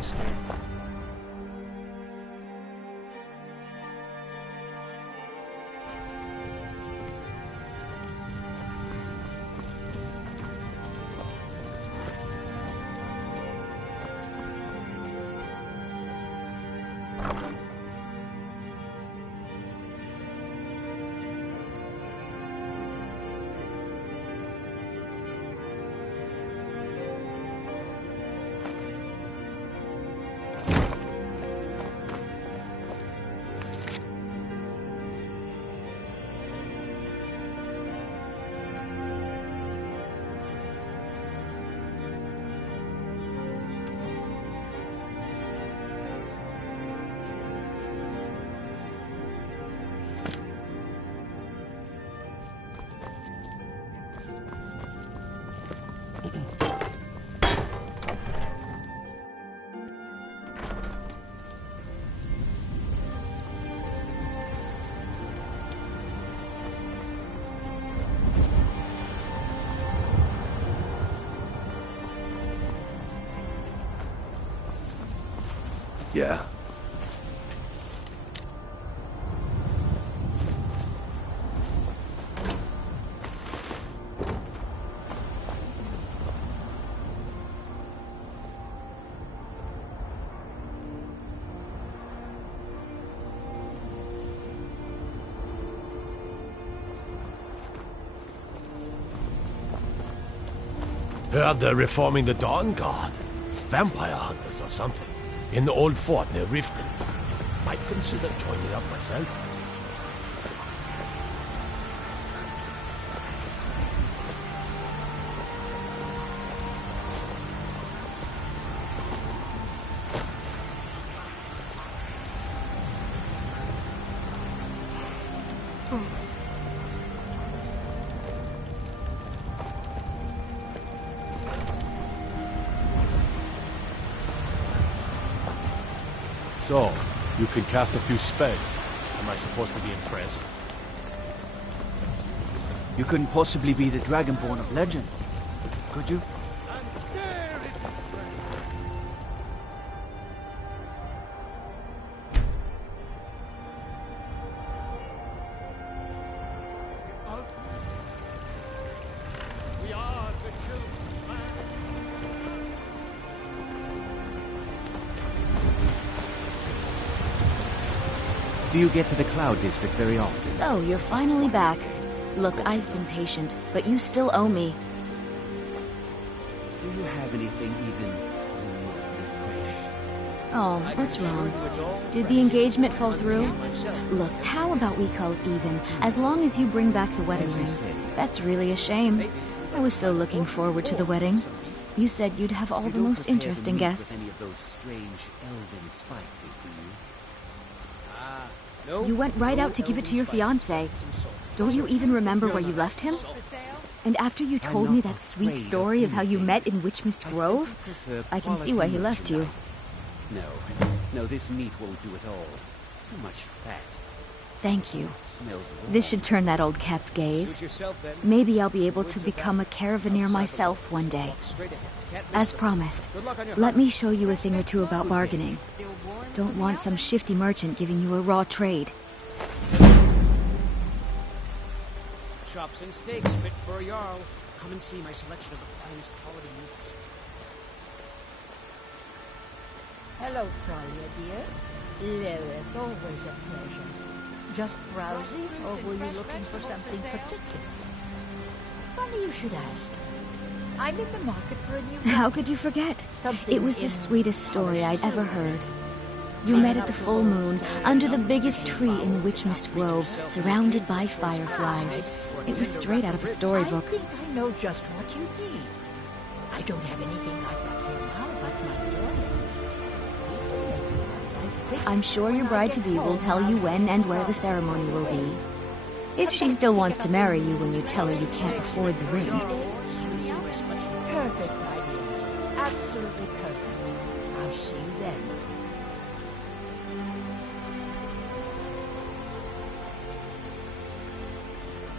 this. Yeah. Heard they're reforming the Dawn Guard. Vampire hunters or something. In the old fort near Riften. Might consider joining up myself. So, you can cast a few spells. Am I supposed to be impressed? You couldn't possibly be the Dragonborn of legend, could you? Do you get to the Cloud District very often? So, you're finally back. Look, I've been patient, but you still owe me. Do you have anything even fresh? Oh, what's wrong? Did the engagement fall through? Look, how about we call it even, as long as you bring back the wedding ring? That's really a shame. I was so looking forward to the wedding. You said you'd have all the most interesting guests. Any of those strange elven spices, do you? You went right out to give it to your fiancé. Don't you even remember where you left him? And after you told me that sweet story of how you met in Witchmist Grove, I can see why he left you. No, this meat won't do at all. Too much fat. Thank you. This should turn that old cat's gaze. Maybe I'll be able to become a caravaneer myself one day. As promised, let me show you a thing or two about bargaining. Don't want some shifty merchant giving you a raw trade. Chops and steaks fit for a Jarl. Come and see my selection of the finest quality meats. Hello, Talia, dear. Lilith, always a pleasure. Just browsing, or were you looking for something particular? Funny you should ask. I'm in the market for a new... How could you forget? It was the sweetest story I'd ever heard. You met at the full moon, under the biggest tree in Witchmist Grove, surrounded by fireflies. It was straight out of a storybook. I think I know just what you need. I don't have anything like that here now, but my daughter... I'm sure your bride-to-be will tell you when and where the ceremony will be. If she still wants to marry you when you tell her you can't afford the ring. Perfect, my dears. Absolutely perfect. I'll see you then.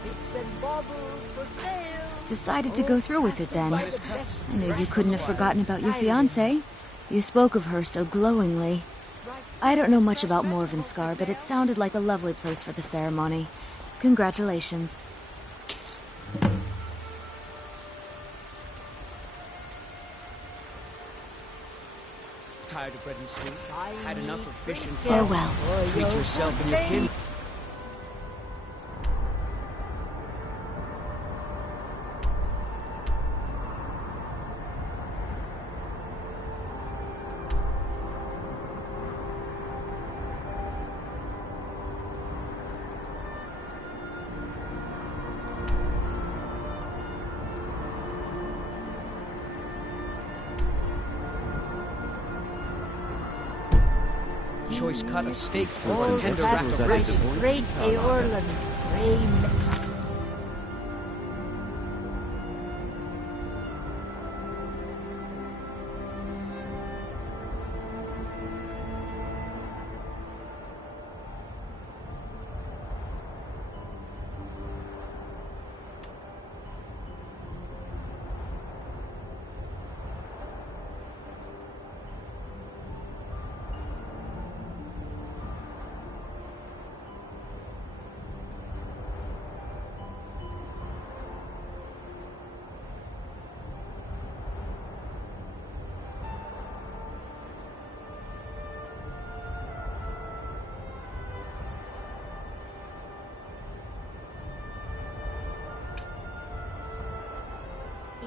Bits and baubles for sale. Decided to go through with it then. I knew you couldn't have forgotten about your fiancé. You spoke of her so glowingly. I don't know much about Morvenskar, but it sounded like a lovely place for the ceremony. Congratulations. Tired of bread and sweet? Had enough of fish and Farewell. Treat yourself and your kin. Choice cut of steak for a tender rack of rice. Great Eorlund.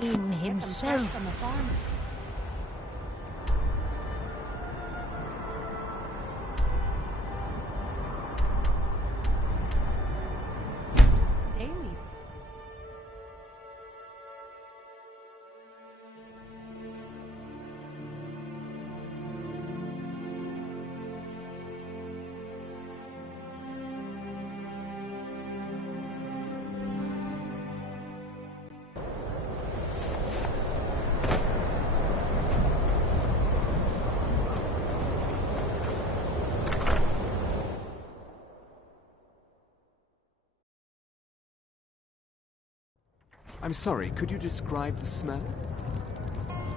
In himself. Daily. I'm sorry, could you describe the smell?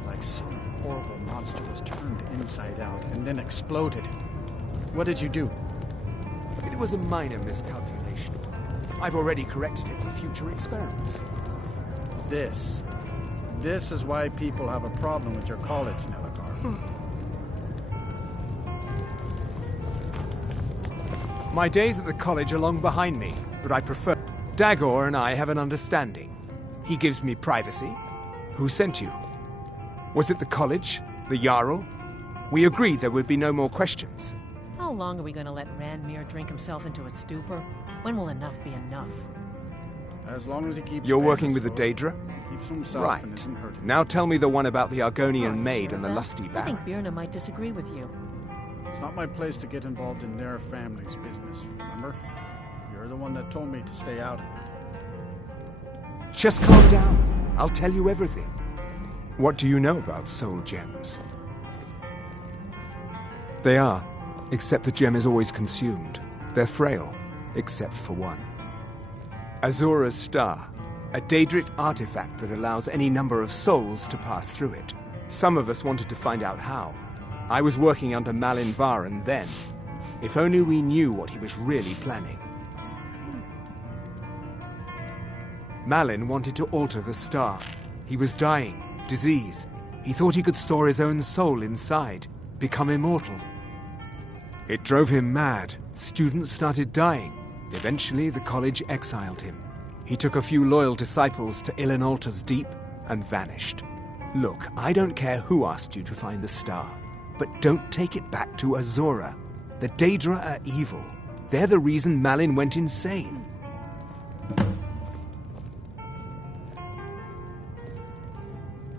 Like some horrible monster was turned inside out and then exploded. What did you do? It was a minor miscalculation. I've already corrected it for future experiments. This is why people have a problem with your college, Nelagar. My days at the college are long behind me, but I prefer... Dagor and I have an understanding. He gives me privacy. Who sent you? Was it the college? The Jarl? We agreed there would be no more questions. How long are we going to let Ranmir drink himself into a stupor? When will enough be enough? As long as he keeps... You're working with the Daedra? Keeps himself Right. and isn't hurting. Now tell me the one about the Are Argonian you maid sure and the of that? lusty I baron. think Birna might disagree with you. It's not my place to get involved in their family's business, remember? You're the one that told me to stay out of it. Just calm down. I'll tell you everything. What do you know about soul gems? They are, except the gem is always consumed. They're frail, except for one. Azura's Star, a Daedric artifact that allows any number of souls to pass through it. Some of us wanted to find out how. I was working under Malin Varen then. If only we knew what he was really planning. Malin wanted to alter the star. He was dying, disease. He thought he could store his own soul inside, become immortal. It drove him mad. Students started dying. Eventually, the college exiled him. He took a few loyal disciples to Ilinalta's Deep and vanished. Look, I don't care who asked you to find the star, but don't take it back to Azura. The Daedra are evil. They're the reason Malin went insane.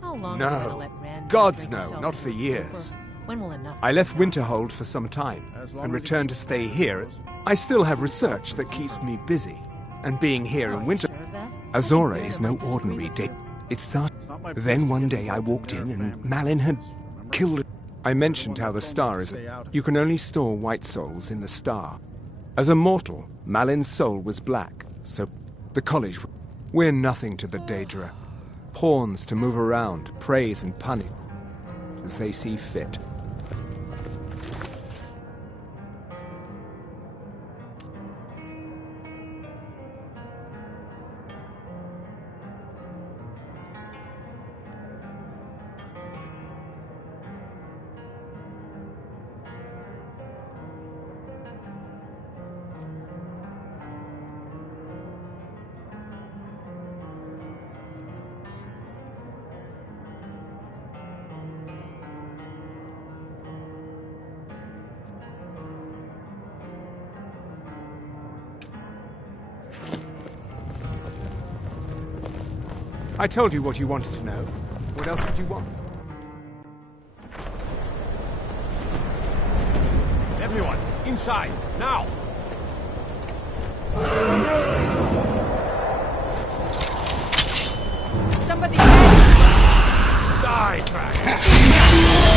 How long No. are we going to let Ranmir Gods, drink no, himself not into for a years. stupor? When will enough I be left enough? Winterhold for some time As long and as he returned to keeps stay his here. souls- I still have research that keeps me busy. And being here Are in you Winter... sure of that? Azora I think is Birna no might disagree ordinary with day. you. It started... It's not my place Then to one get day I involved walked in in their and family's Malin had business, remember? killed it. I mentioned You're the how one the that told star me to is... stay out of You it. can only store white souls in the star. As a mortal, Malin's soul was black, so the college... We're nothing to the Daedra. Pawns to move around, praise and punish. as they see fit. I told you what you wanted to know. What else would you want? Everyone, inside, now! Somebody Die, trash!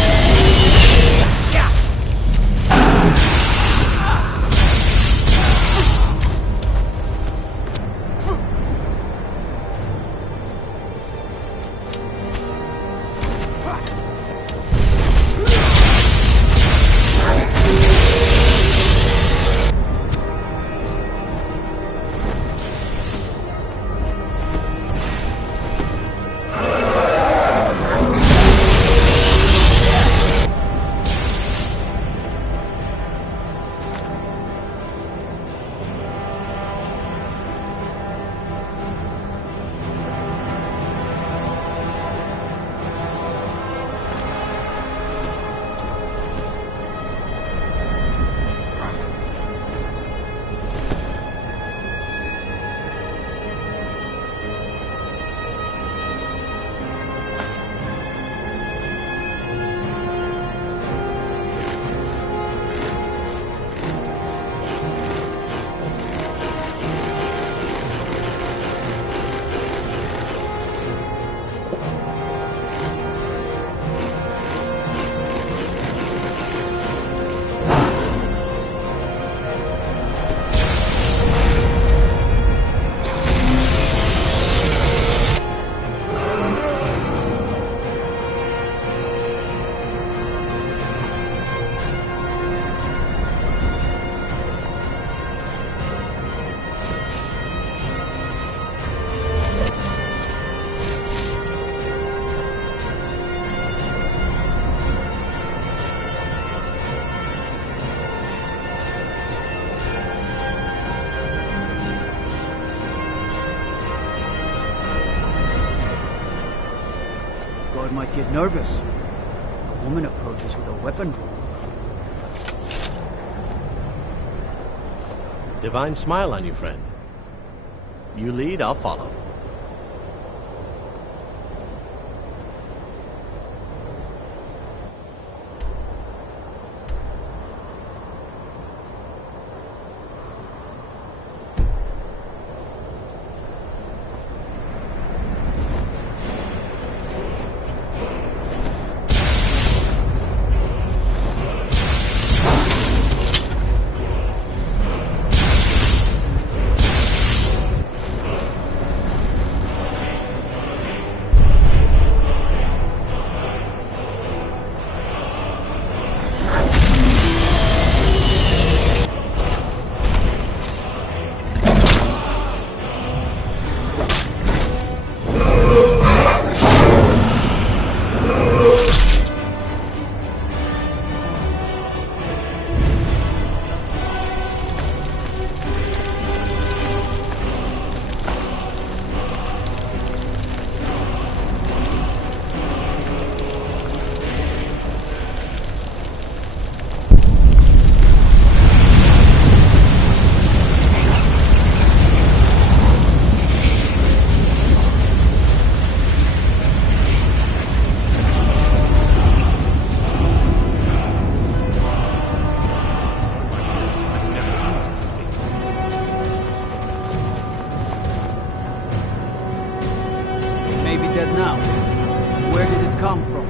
God might get nervous. A woman approaches with a weapon drawn. Divine smile on you, friend. You lead, I'll follow. Dead now. Where did it come from?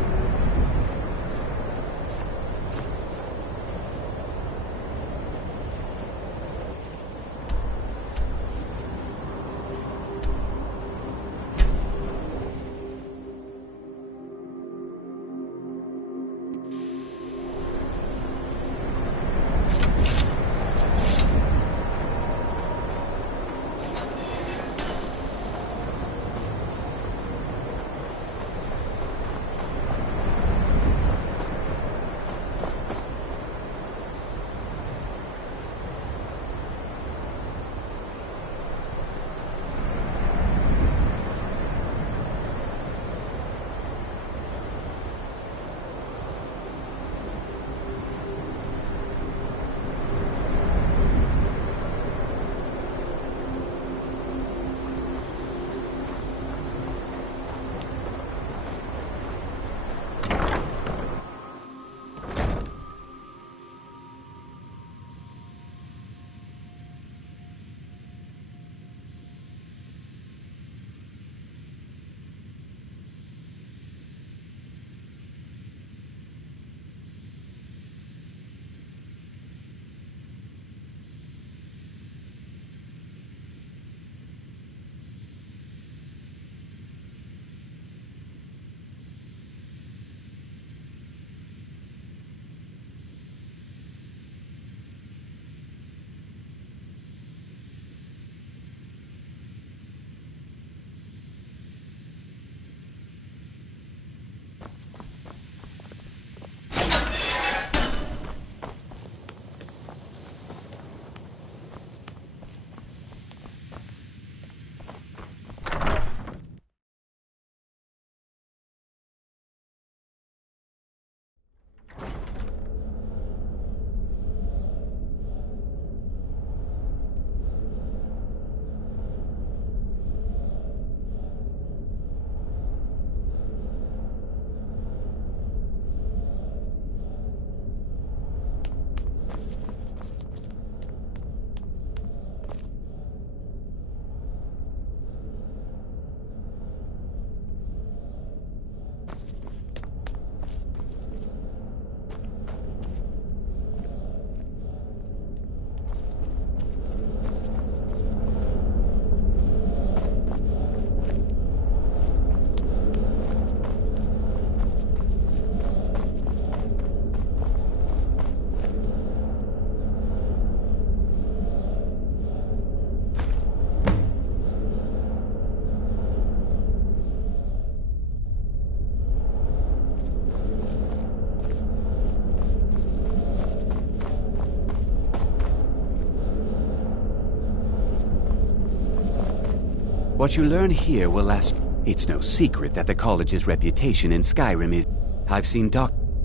What you learn here will last. It's no secret that the college's reputation in Skyrim is... I've seen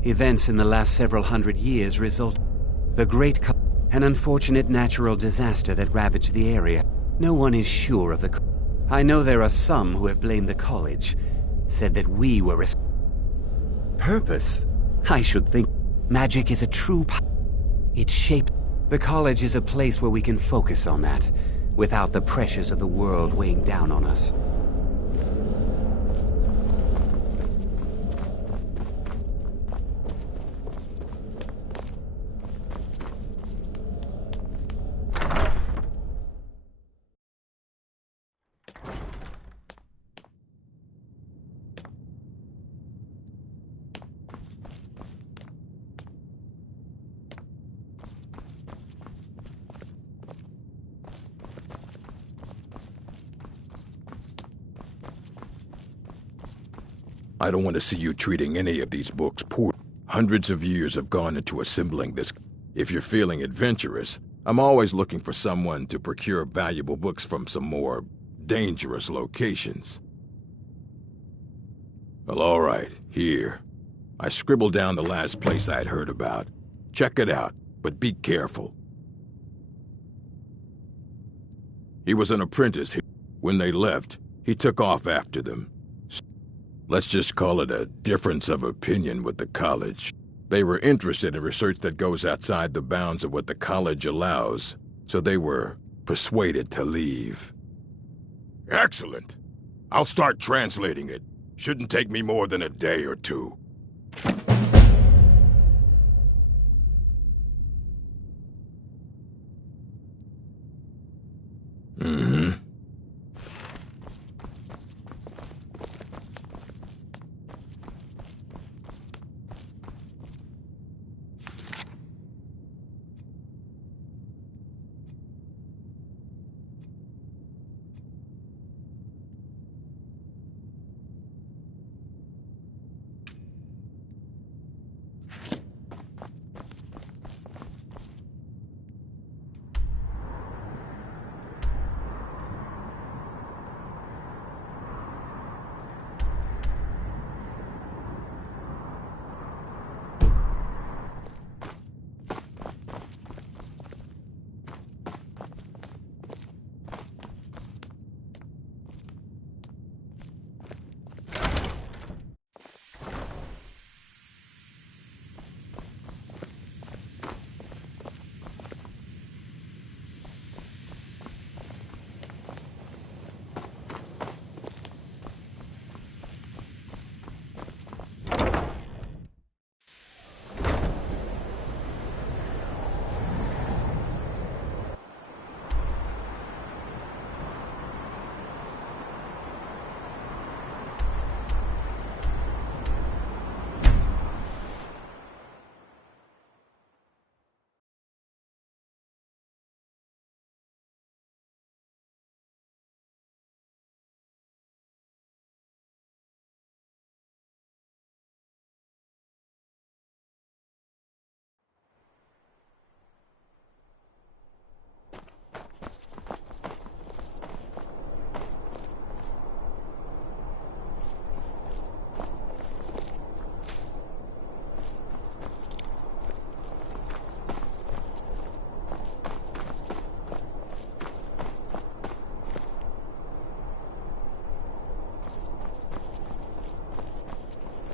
events in the last several hundred years result... An unfortunate natural disaster that ravaged the area. No one is sure of the... I know there are some who have blamed the college. Said that we were... Purpose? I should think... Magic is a true... It's shaped... The college is a place where we can focus on that, without the pressures of the world weighing down on us. I don't want to see you treating any of these books poor. Hundreds of years have gone into assembling this. If you're feeling adventurous, I'm always looking for someone to procure valuable books from some more dangerous locations. Well, all right, here. I scribbled down the last place I'd heard about. Check it out, but be careful. He was an apprentice. When they left, he took off after them. Let's just call it a difference of opinion with the college. They were interested in research that goes outside the bounds of what the college allows, so they were persuaded to leave. Excellent. I'll start translating it. Shouldn't take me more than a day or two. Mm-hmm.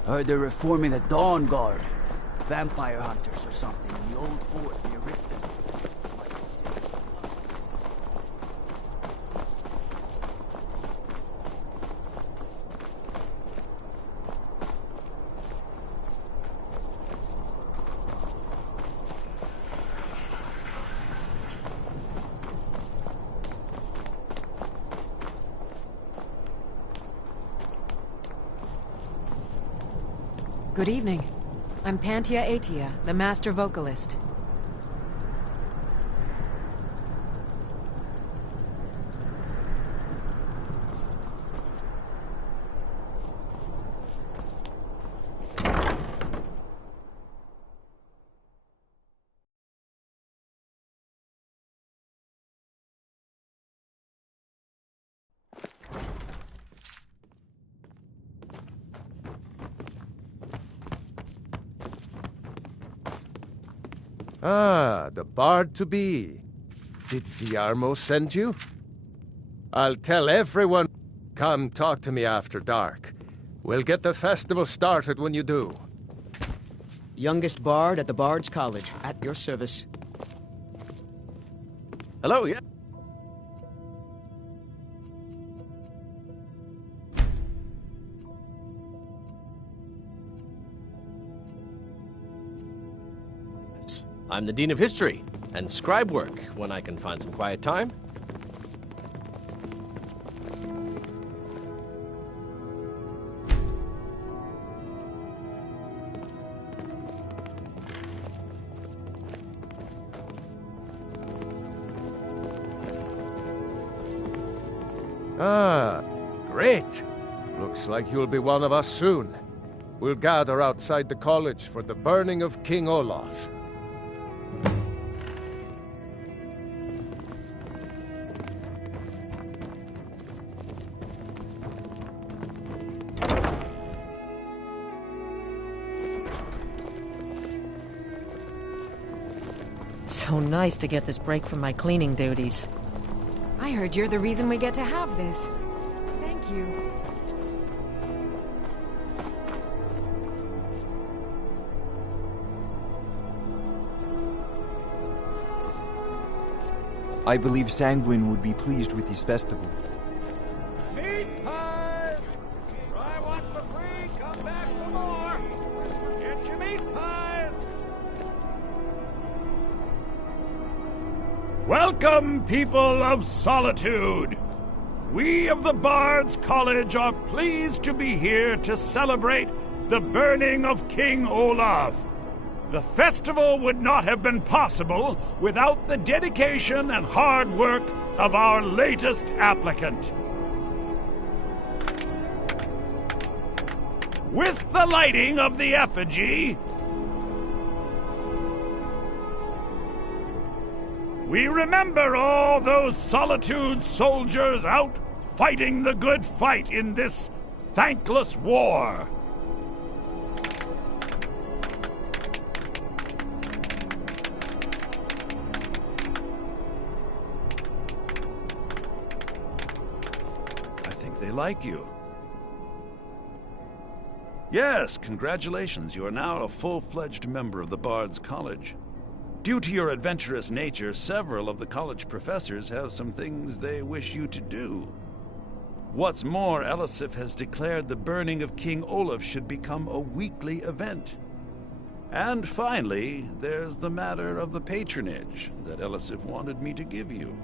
Heard they're reforming the Dawn Guard. Vampire hunters or something in the old fort near Riften. Good evening. I'm Pantia Atia, the master vocalist. Ah, the bard-to-be. Did Fiarmo send you? I'll tell everyone. Come talk to me after dark. We'll get the festival started when you do. Youngest bard at the Bard's College, at your service. Hello, yeah. I'm the Dean of History, and scribe work when I can find some quiet time. Ah, great. Looks like you'll be one of us soon. We'll gather outside the college for the burning of King Olaf. So nice to get this break from my cleaning duties. I heard you're the reason we get to have this. Thank you. I believe Sanguine would be pleased with this festival. Meat pies! Try one for free, come back for more! Get your meat pies! Welcome, people of Solitude! We of the Bard's College are pleased to be here to celebrate the burning of King Olaf. The festival would not have been possible without the dedication and hard work of our latest applicant. With the lighting of the effigy, we remember all those Solitude soldiers out fighting the good fight in this thankless war. They like you. Yes, congratulations. You are now a full-fledged member of the Bard's College. Due to your adventurous nature, several of the college professors have some things they wish you to do. What's more, Elisif has declared the burning of King Olaf should become a weekly event. And finally, there's the matter of the patronage that Elisif wanted me to give you.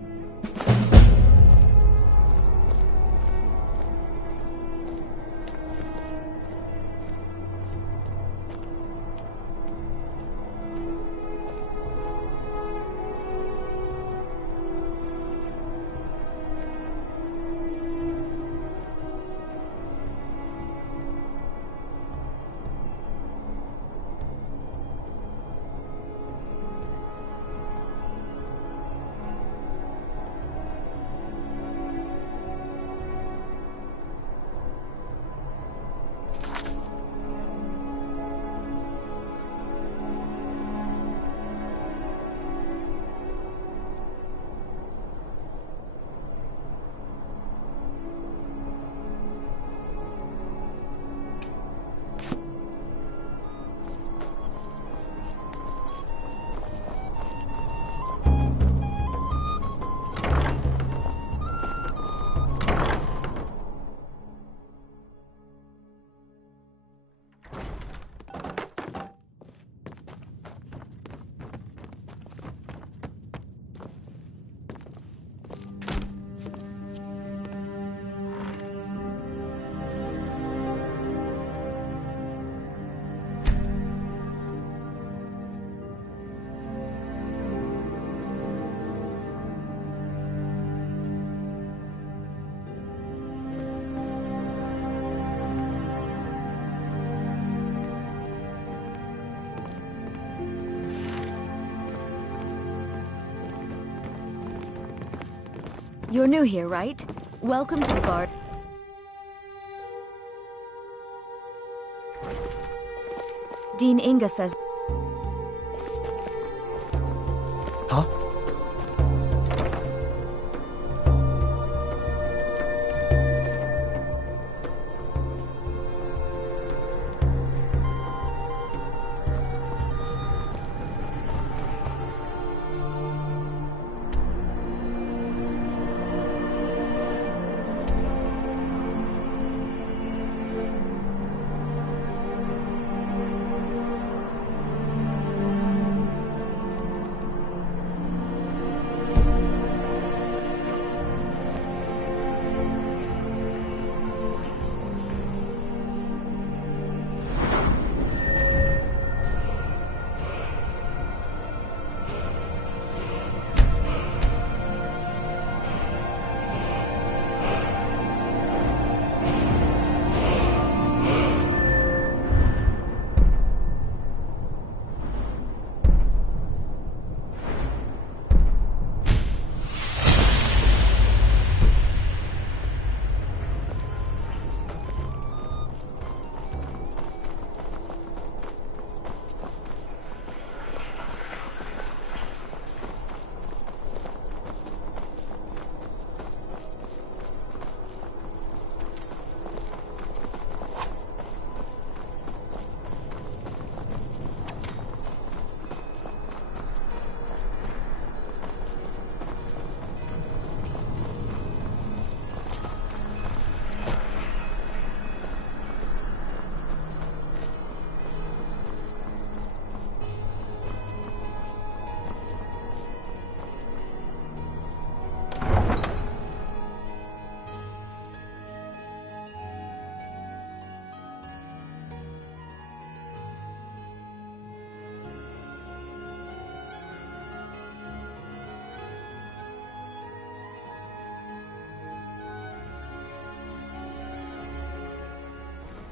You're new here, right? Welcome to the bar. Dean Inga says...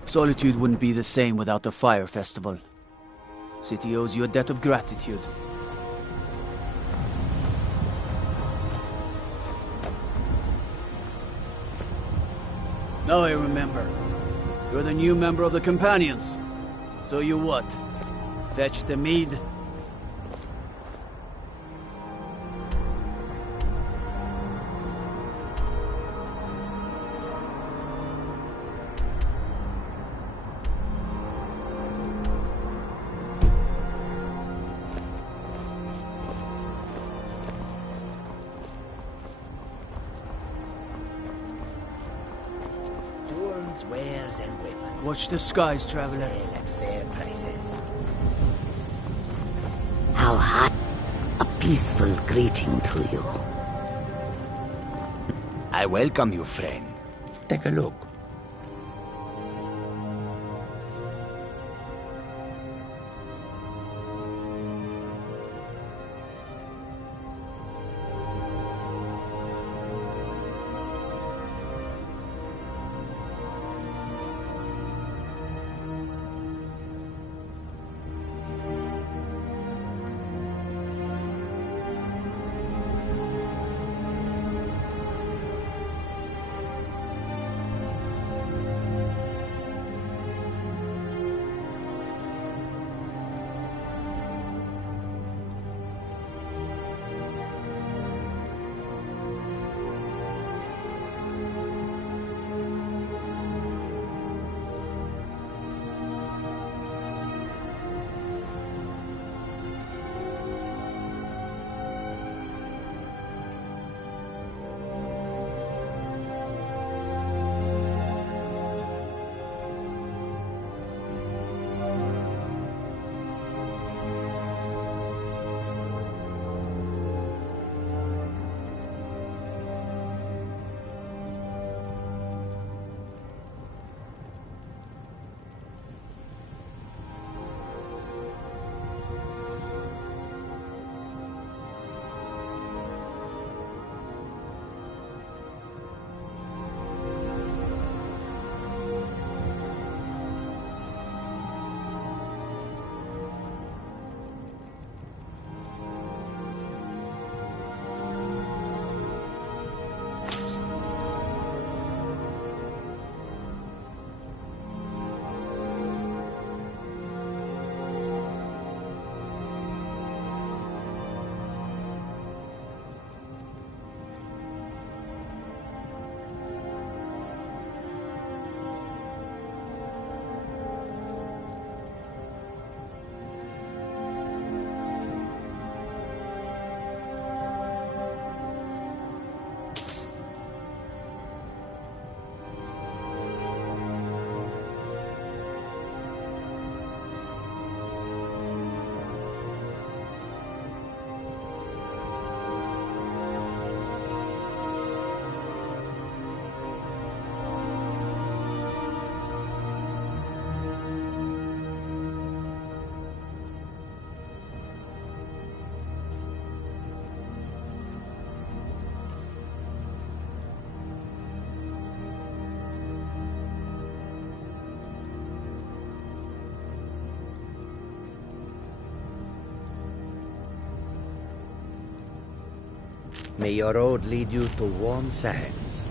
Solitude wouldn't be the same without the Fire Festival. City owes you a debt of gratitude. Now I remember. You're the new member of the Companions. So you what? Fetch the mead? Wares and weapons. Watch the skies, traveler. Sale at fair prices. How high? A peaceful greeting to you. I welcome you, friend. Take a look. May your road lead you to warm sands.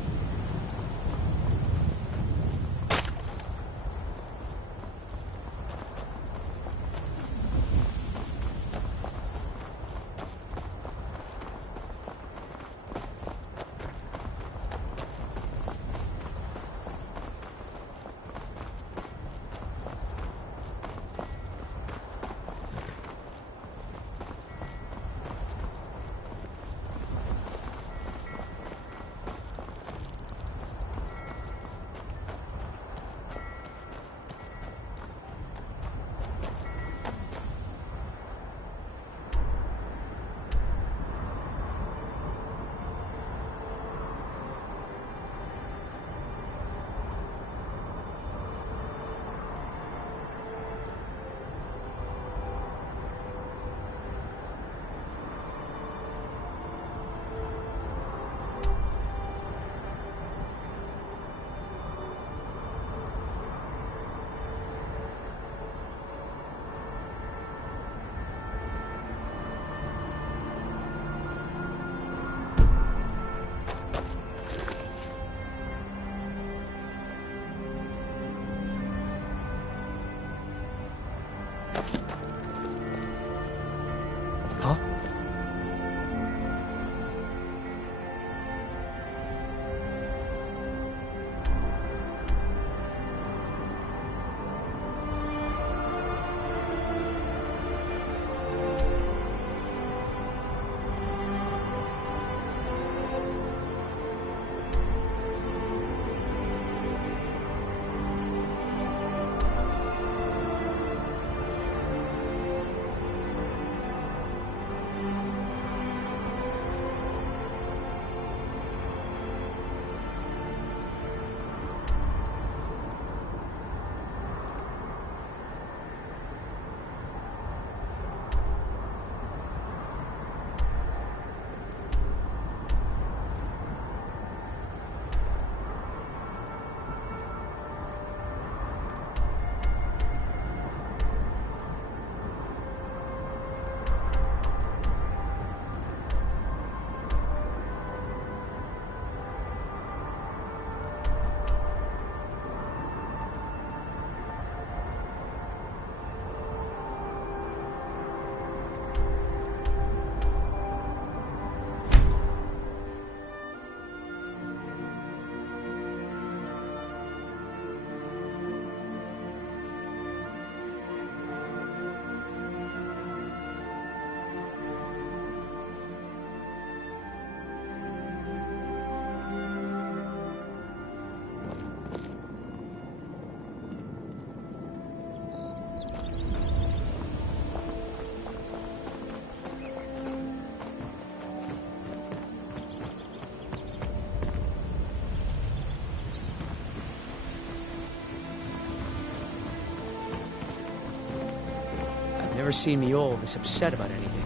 Never seen me all this upset about anything.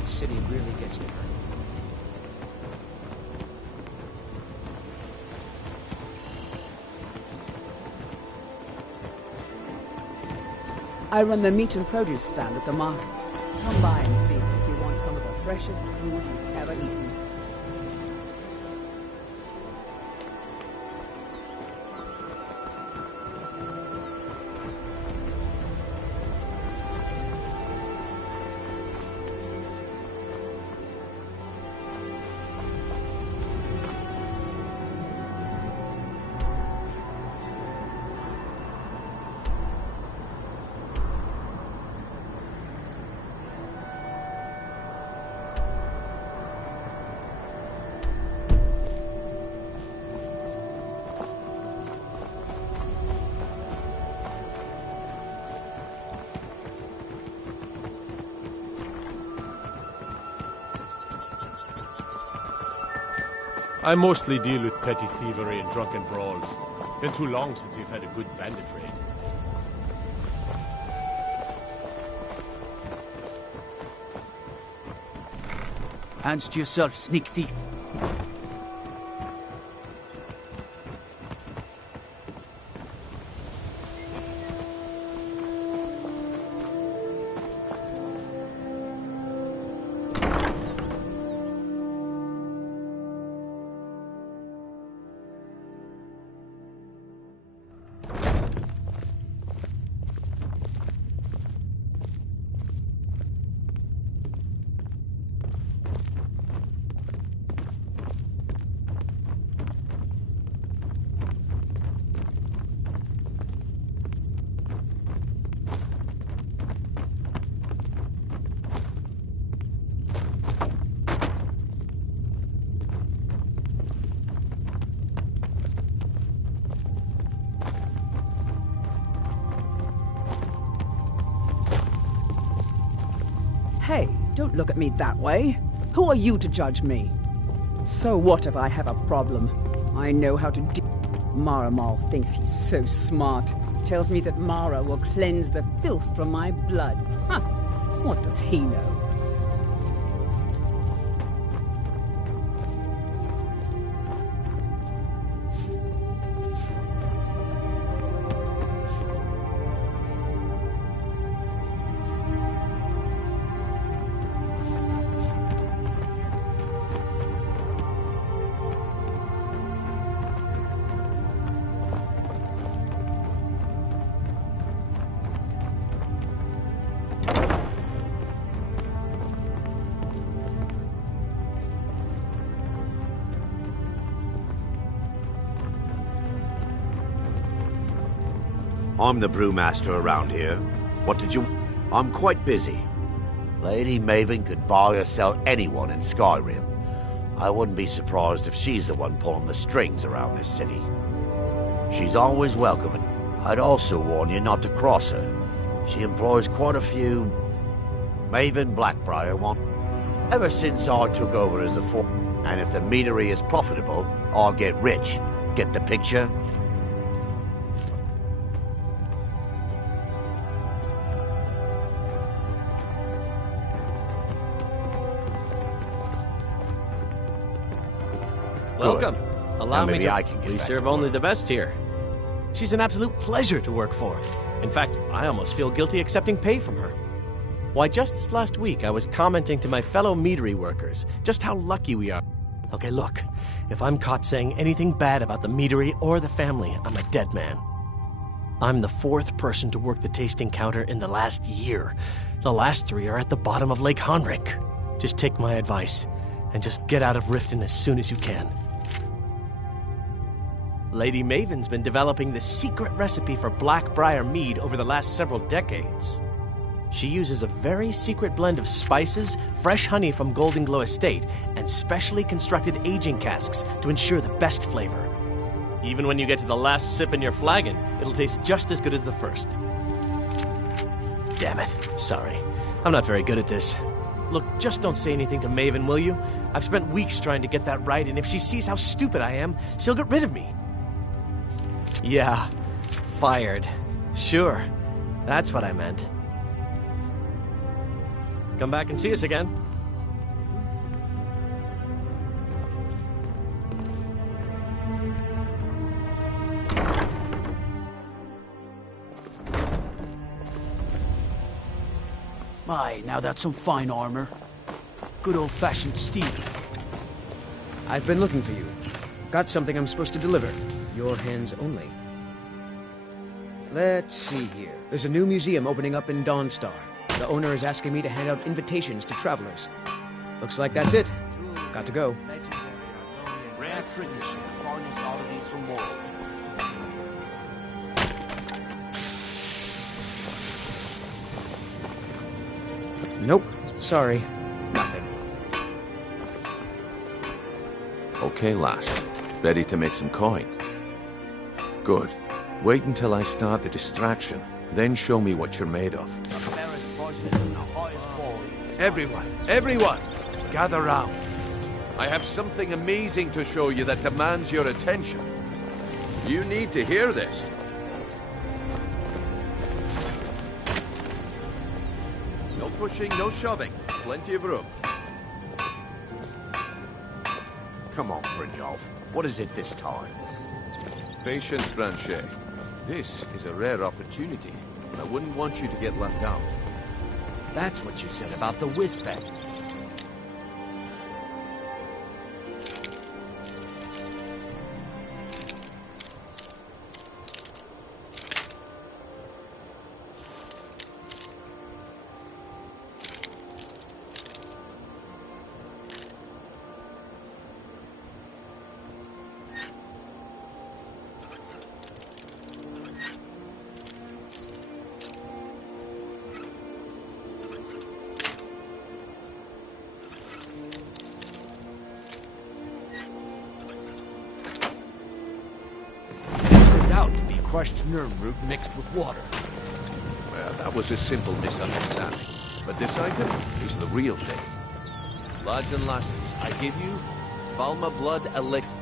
The city really gets to her. I run the meat and produce stand at the market. Come by and see if you want some of the freshest food you've ever eaten. I mostly deal with petty thievery and drunken brawls. Been too long since we've had a good bandit raid. Hands to yourself, sneak thief. Hey, don't look at me that way. Who are you to judge me? So what if I have a problem? I know how to Maramal thinks he's so smart. Tells me that Mara will cleanse the filth from my blood. Huh. What does he know? I'm the brewmaster around here. What did you... I'm quite busy. Lady Maven could buy or sell anyone in Skyrim. I wouldn't be surprised if she's the one pulling the strings around this city. She's always welcome. I'd also warn you not to cross her. She employs quite a few... Maven Blackbriar won't... Ever since I took over as the fort, and if the meadery is profitable, I'll get rich. Get the picture? Welcome. Allow me to... We serve only the best here. She's an absolute pleasure to work for. In fact, I almost feel guilty accepting pay from her. Why, just this last week, I was commenting to my fellow meadery workers just how lucky we are. Okay, look, if I'm caught saying anything bad about the meadery or the family, I'm a dead man. I'm the 4th person to work the tasting counter in the last year. The last 3 are at the bottom of Lake Honrick. Just take my advice, and just get out of Riften as soon as you can. Lady Maven's been developing the secret recipe for Blackbriar mead over the last several decades. She uses a very secret blend of spices, fresh honey from Golden Glow Estate, and specially constructed aging casks to ensure the best flavor. Even when you get to the last sip in your flagon, it'll taste just as good as the first. Damn it. Sorry. I'm not very good at this. Look, just don't say anything to Maven, will you? I've spent weeks trying to get that right, and if she sees how stupid I am, she'll get rid of me. Yeah, fired. Sure, that's what I meant. Come back and see us again. My, now that's some fine armor. Good old-fashioned steel. I've been looking for you. Got something I'm supposed to deliver. Your hands only. Let's see here. There's a new museum opening up in Dawnstar. The owner is asking me to hand out invitations to travelers. Looks like that's it. Got to go. Rare tradition, finest oddities from world. Nope. Sorry. Nothing. Okay, lass. Ready to make some coin? Good. Wait until I start the distraction, then show me what you're made of. Everyone, gather round. I have something amazing to show you that demands your attention. You need to hear this. No pushing, no shoving. Plenty of room. Come on, Brynjolf. What is it this time? Patience, Branchet. This is a rare opportunity. I wouldn't want you to get left out. That's what you said about the Wisp. Crushed root mixed with water. Well, that was a simple misunderstanding. But this item is the real thing. Lads and lasses, I give you Falma Blood Elixir.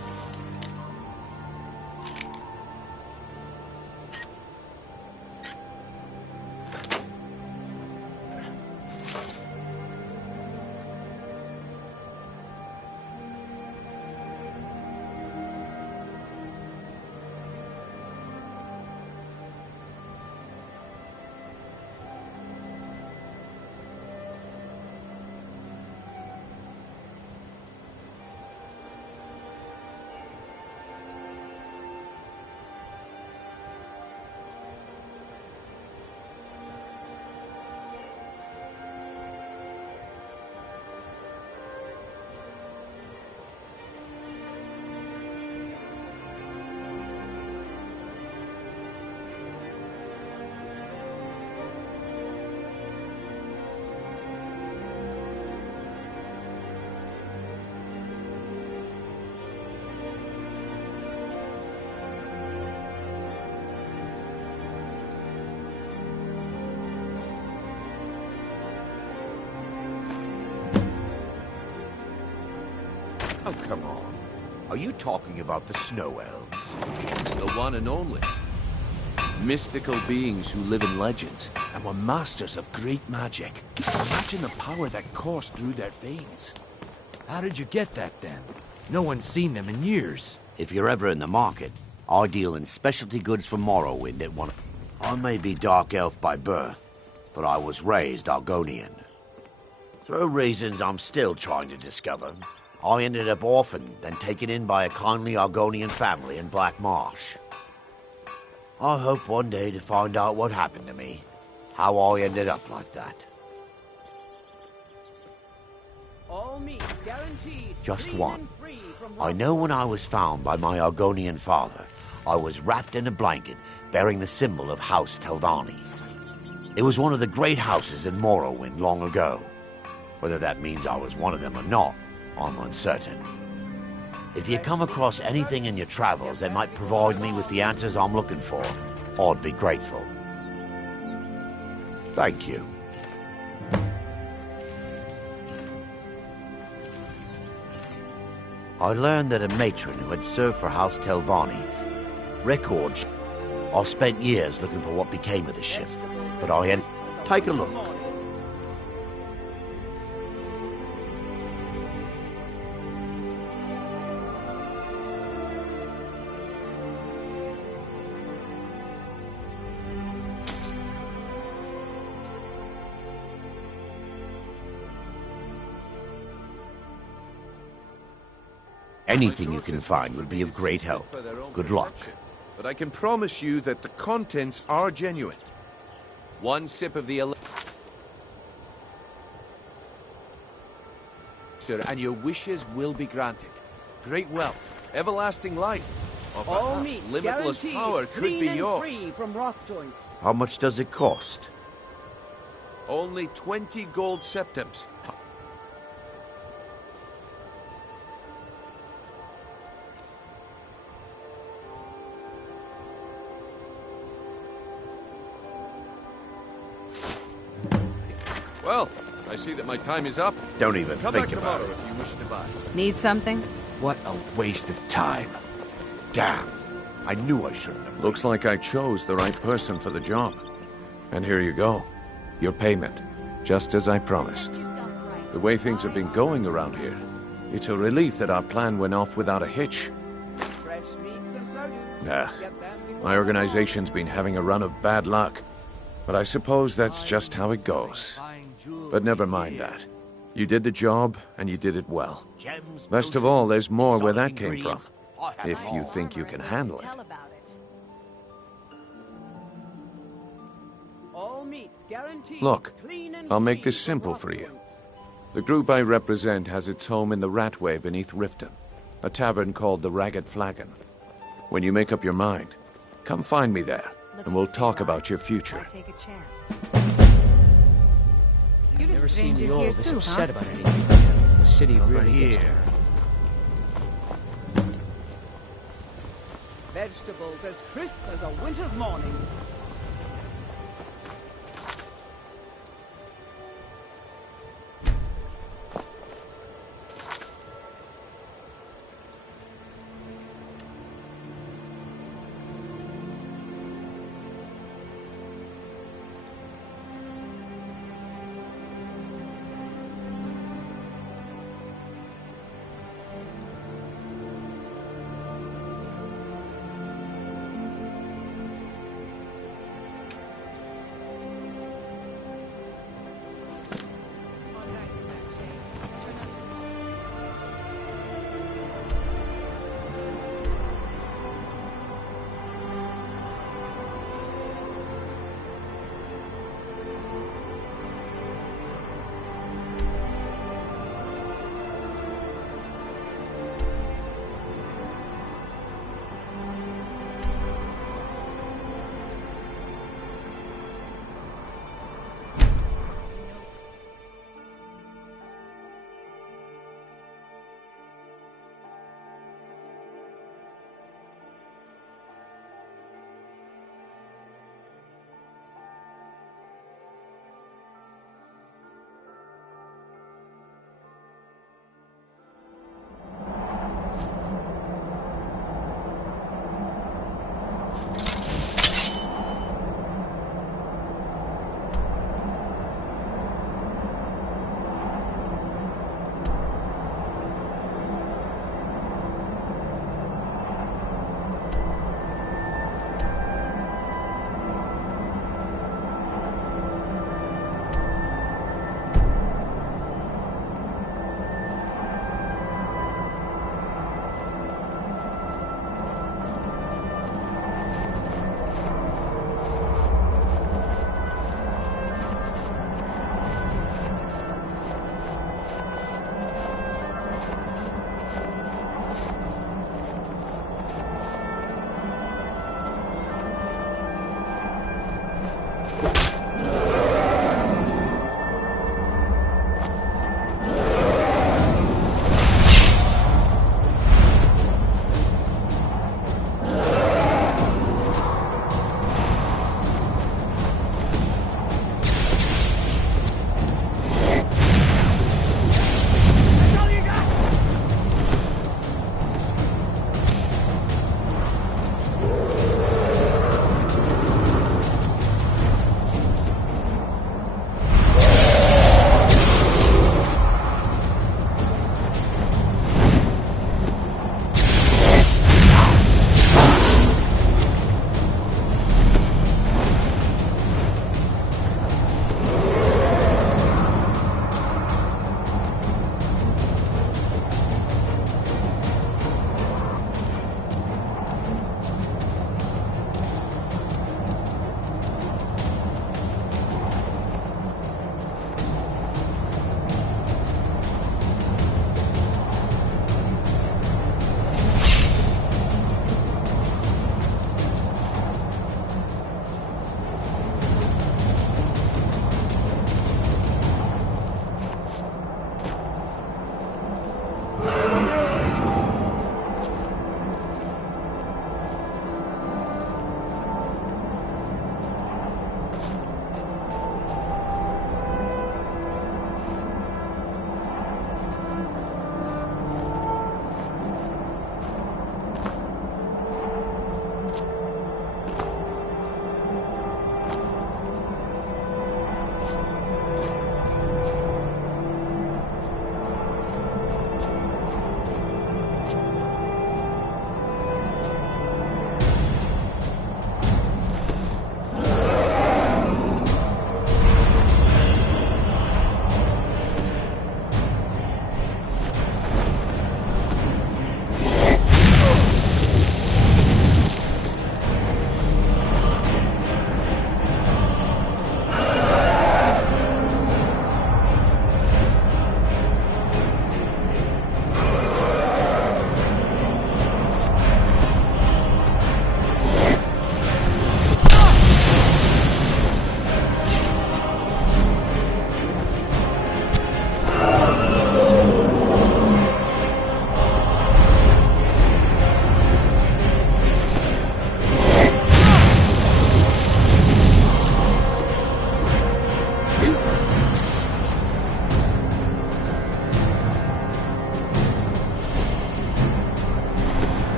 Oh, come on. Are you talking about the Snow Elves? The one and only. Mystical beings who live in legends and were masters of great magic. Imagine the power that coursed through their veins. How did you get that, then? No one's seen them in years. If you're ever in the market, I deal in specialty goods for Morrowind at one. I may be Dark Elf by birth, but I was raised Argonian. Through reasons I'm still trying to discover, I ended up orphaned, then taken in by a kindly Argonian family in Black Marsh. I hope one day to find out what happened to me, how I ended up like that. All meat guaranteed. Just one. I know when I was found by my Argonian father, I was wrapped in a blanket bearing the symbol of House Telvanni. It was one of the great houses in Morrowind long ago. Whether that means I was one of them or not, I'm uncertain. If you come across anything in your travels that might provide me with the answers I'm looking for, I'd be grateful. Thank you. I learned that a matron who had served for House Telvanni records. I spent years looking for what became of the ship, but I had. Take a look. Anything you can find would be of great help. Good luck. But I can promise you that the contents are genuine. One sip of the and your wishes will be granted. Great wealth, everlasting life, or All perhaps meats limitless guaranteed, power could clean be and yours. free from rock joints. How much does it cost? Only 20 gold septims. Well, I see that my time is up. Don't even Come think back about tomorrow it. if you wish to buy. Need something? What a waste of time. Damn. I knew I shouldn't have. Looks like I chose the right person for the job. And here you go. Your payment. Just as I promised. The way things have been going around here, it's a relief that our plan went off without a hitch. Fresh meats and produce. Nah. Get them before My organization's been having a run of bad luck. But I suppose that's just how it goes. But never mind that. You did the job, and you did it well. Best of all, there's more where that came from. If you think you can handle it. all meats guaranteed. Look, clean and I'll make free this from simple rock for you. joints. The group I represent has its home in the Ratway beneath Riften, a tavern called the Ragged Flagon. When you make up your mind, come find me there, and we'll talk about your future. Take a chance. I've never seen stranger you all here this too, upset huh? about anything. The city really gets to here. her. Vegetables as crisp as a winter's morning.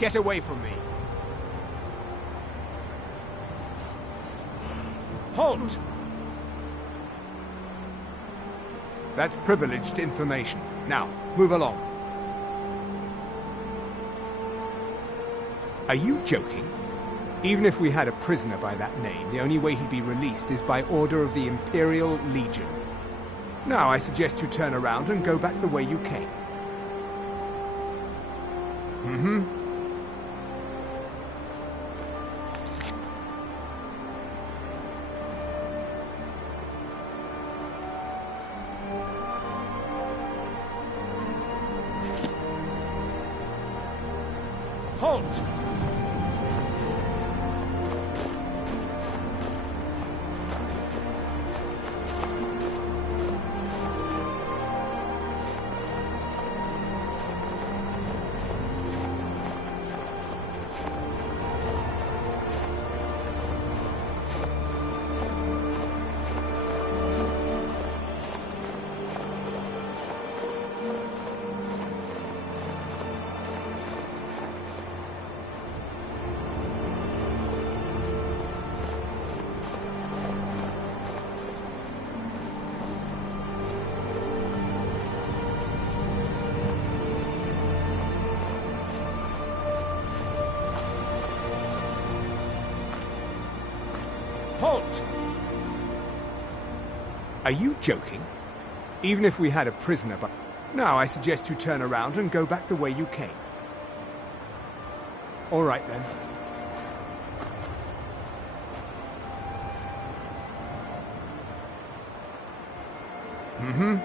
Get away from me. Halt! That's privileged information. Now, move along. Are you joking? Even if we had a prisoner by that name, the only way he'd be released is by order of the Imperial Legion. Now, I suggest you turn around and go back the way you came. Mm-hmm. Halt! Halt! Are you joking? Even if we had a prisoner, but... Now I suggest you turn around and go back the way you came. All right, then. Mm-hmm.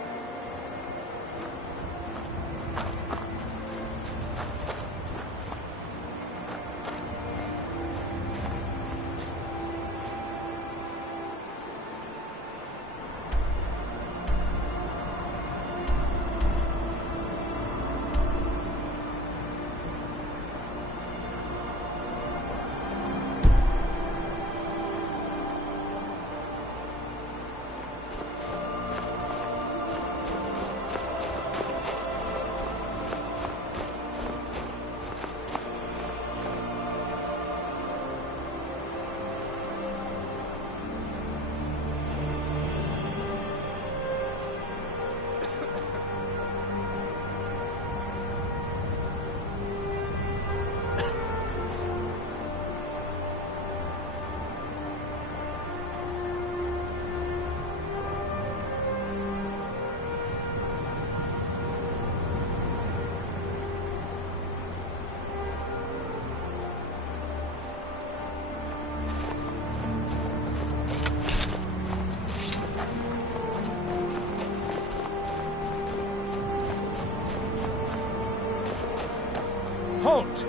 Halt!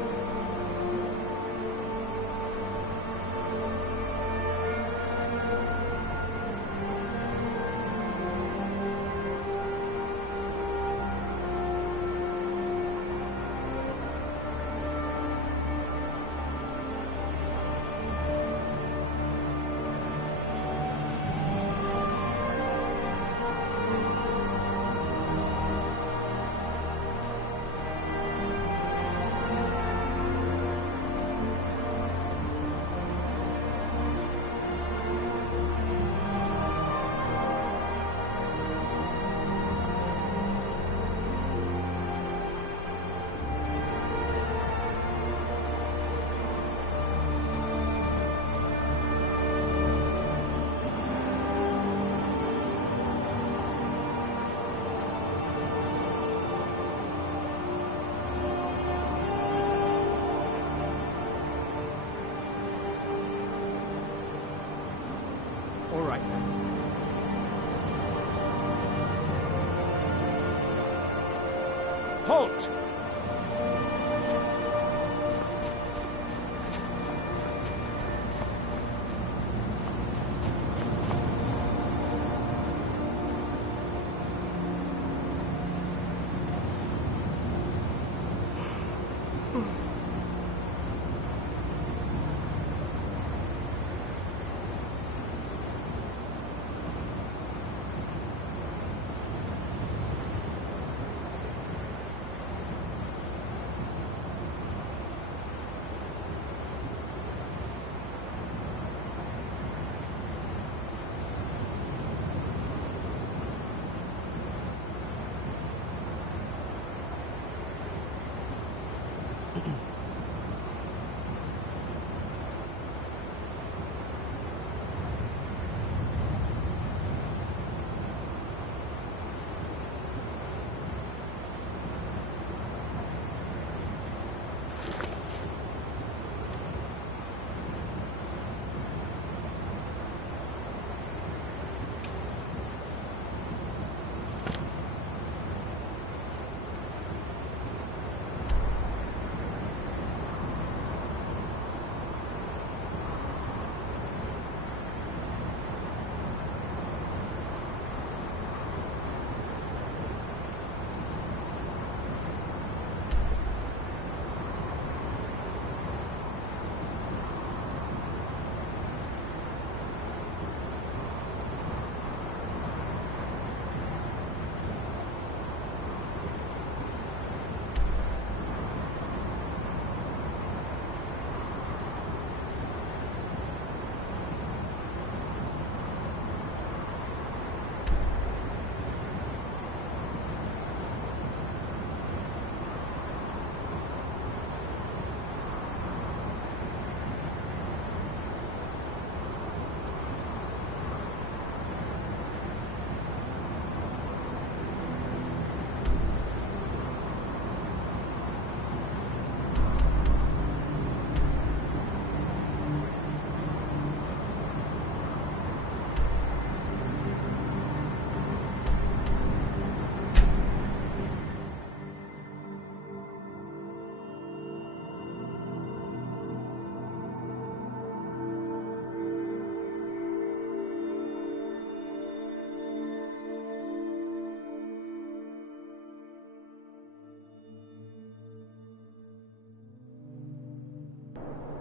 All right, then. Halt!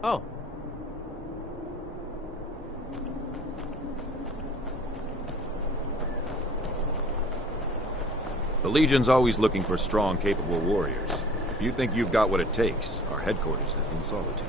Oh. The Legion's always looking for strong, capable warriors. If you think you've got what it takes, our headquarters is in Solitude.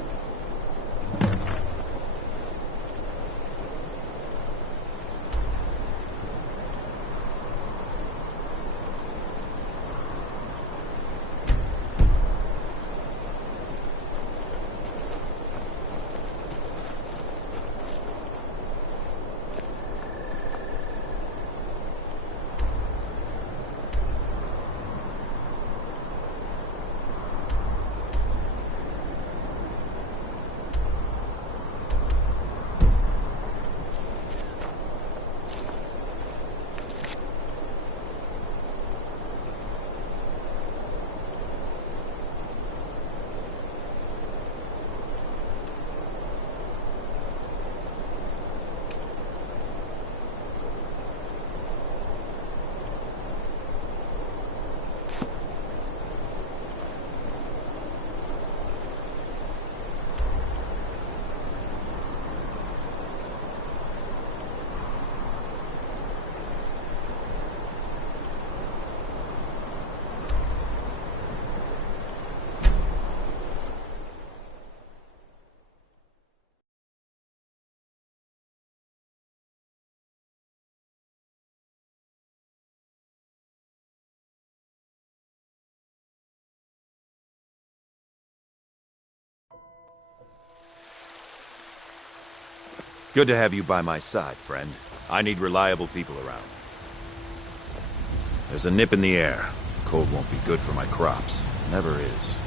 Good to have you by my side, friend. I need reliable people around. There's a nip in the air. Cold won't be good for my crops. Never is.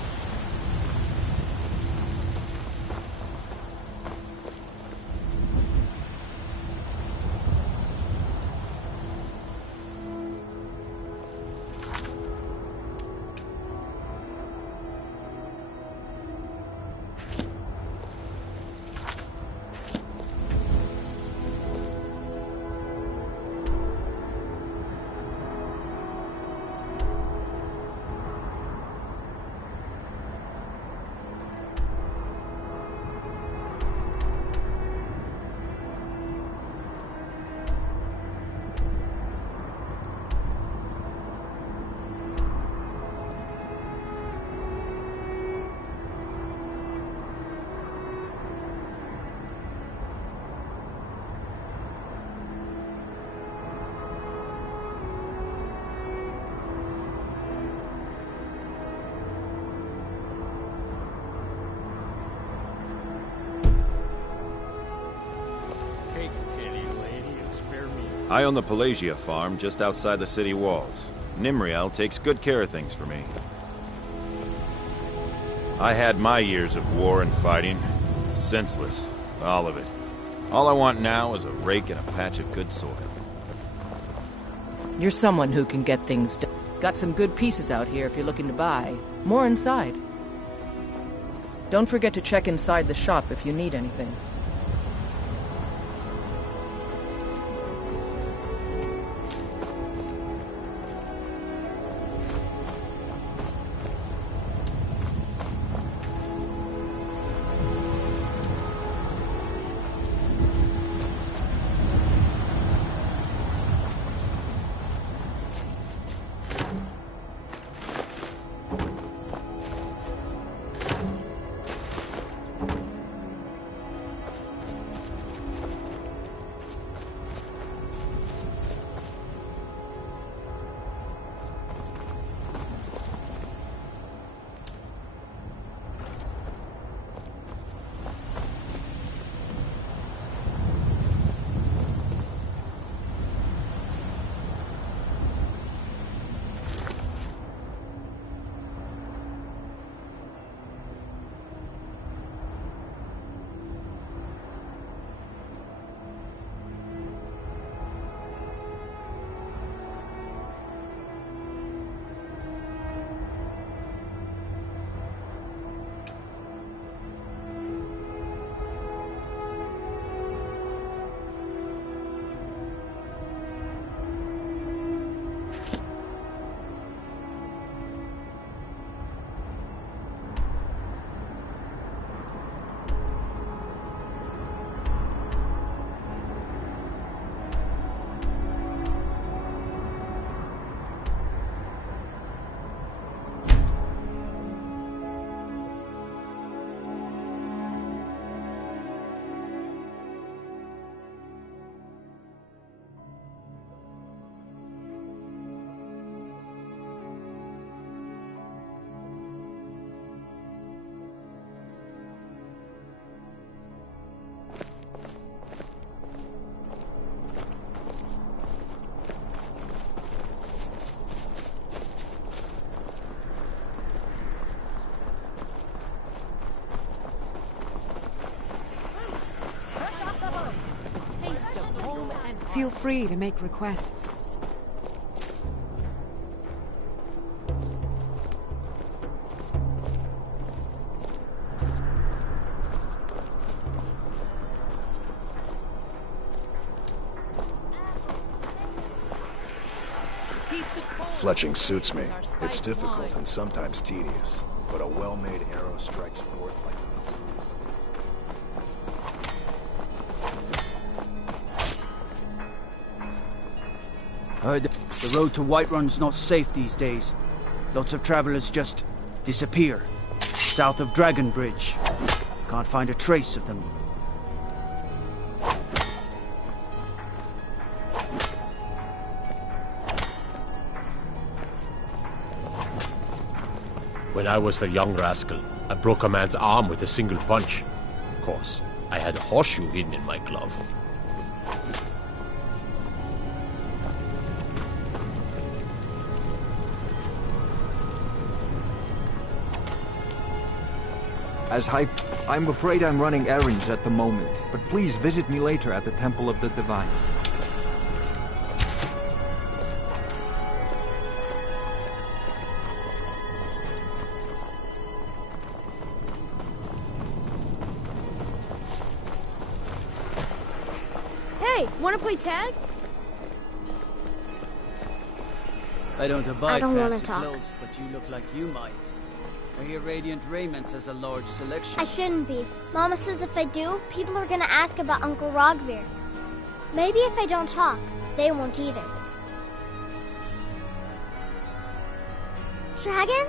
I own the Pelagia farm just outside the city walls. Nimriel takes good care of things for me. I had my years of war and fighting. Senseless. All of it. All I want now is a rake and a patch of good soil. You're someone who can get things done. Got some good pieces out here if you're looking to buy. More inside. Don't forget to check inside the shop if you need anything. Feel free to make requests. Fletching suits me. It's difficult and sometimes tedious, but a well-made arrow strikes forth like Heard the road to Whiterun's not safe these days. Lots of travelers just disappear. South of Dragon Bridge. Can't find a trace of them. When I was a young rascal, I broke a man's arm with a single punch. Of course, I had a horseshoe hidden in my glove. I'm afraid I'm running errands at the moment, but please visit me later at the Temple of the Divines. Hey, wanna play tag? I don't abide I don't wanna fancy talk. clothes, but you look like you might. I hear Radiant Raiments has a large selection. I shouldn't be. Mama says if I do, people are gonna ask about Uncle Rogvir. Maybe if I don't talk, they won't either. Dragon?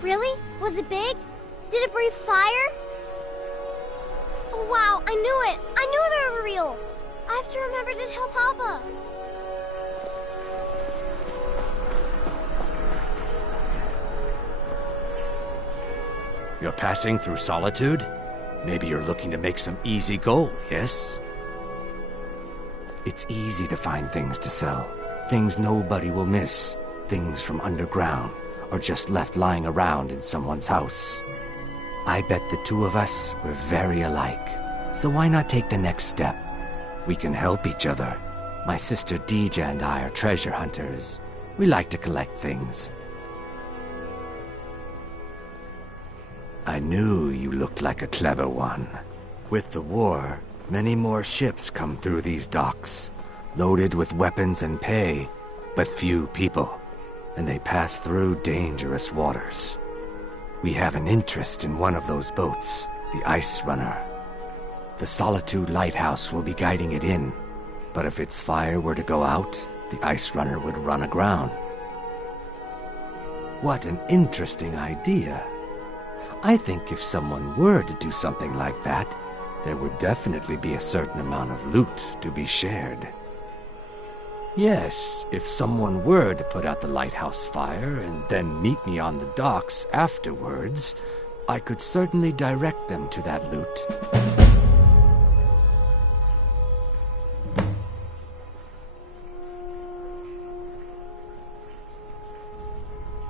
Really? Was it big? Did it breathe fire? Oh wow, I knew it! I knew they were real! I have to remember to tell Papa. You're passing through Solitude? Maybe you're looking to make some easy gold, yes? It's easy to find things to sell. Things nobody will miss. Things from underground, or just left lying around in someone's house. I bet the two of us were very alike. So why not take the next step? We can help each other. My sister Deja and I are treasure hunters. We like to collect things. I knew you looked like a clever one. With the war, many more ships come through these docks, loaded with weapons and pay, but few people, and they pass through dangerous waters. We have an interest in one of those boats, the Ice Runner. The Solitude Lighthouse will be guiding it in, but if its fire were to go out, the Ice Runner would run aground. What an interesting idea. I think if someone were to do something like that, there would definitely be a certain amount of loot to be shared. Yes, if someone were to put out the lighthouse fire and then meet me on the docks afterwards, I could certainly direct them to that loot.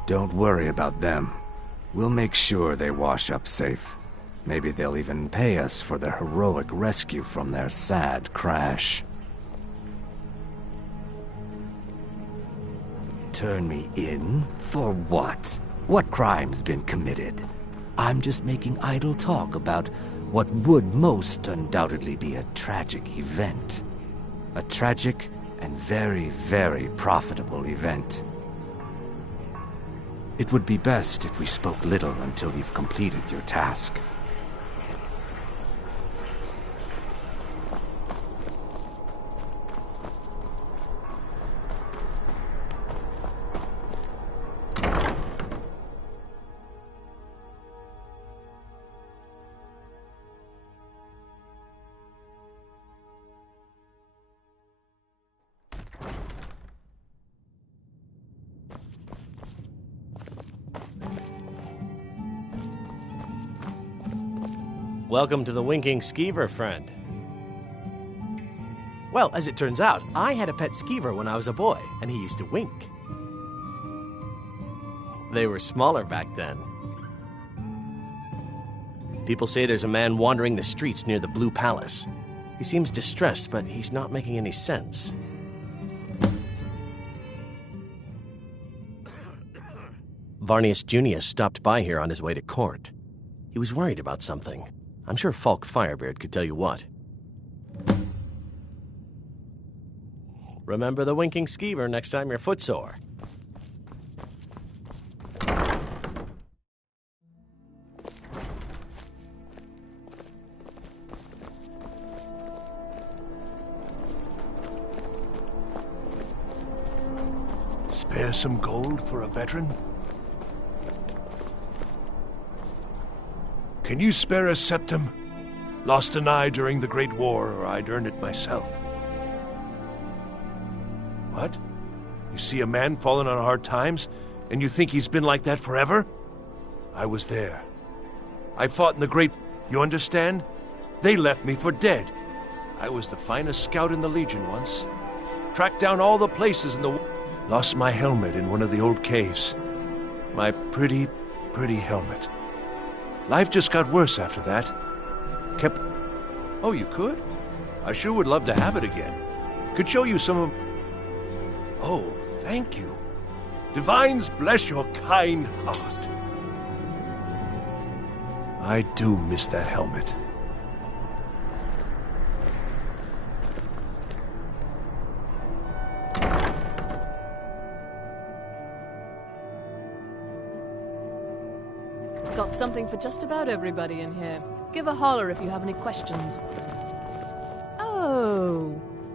Don't worry about them. We'll make sure they wash up safe. Maybe they'll even pay us for their heroic rescue from their sad crash. Turn me in? For what? What crime's been committed? I'm just making idle talk about what would most undoubtedly be a tragic event. A tragic and very, very profitable event. It would be best if we spoke little until you've completed your task. Welcome to the Winking Skeever, friend. Well, as it turns out, I had a pet skeever when I was a boy, and he used to wink. They were smaller back then. People say there's a man wandering the streets near the Blue Palace. He seems distressed, but he's not making any sense. Varnius Junius stopped by here on his way to court. He was worried about something. I'm sure Falk Firebeard could tell you what. Remember the winking skeever next time you're footsore. Spare some gold for a veteran? Can you spare a septum? Lost an eye during the Great War, or I'd earn it myself. What? You see a man fallen on hard times, and you think he's been like that forever? I was there. I fought in the Great... You understand? They left me for dead. I was the finest scout in the Legion once. Tracked down all the places in the... Lost my helmet in one of the old caves. My pretty, pretty helmet. Life just got worse after that. Kept... Oh, you could? I sure would love to have it again. Could show you some of... Oh, thank you. Divines bless your kind heart. I do miss that helmet. Got something for just about everybody in here. Give a holler if you have any questions.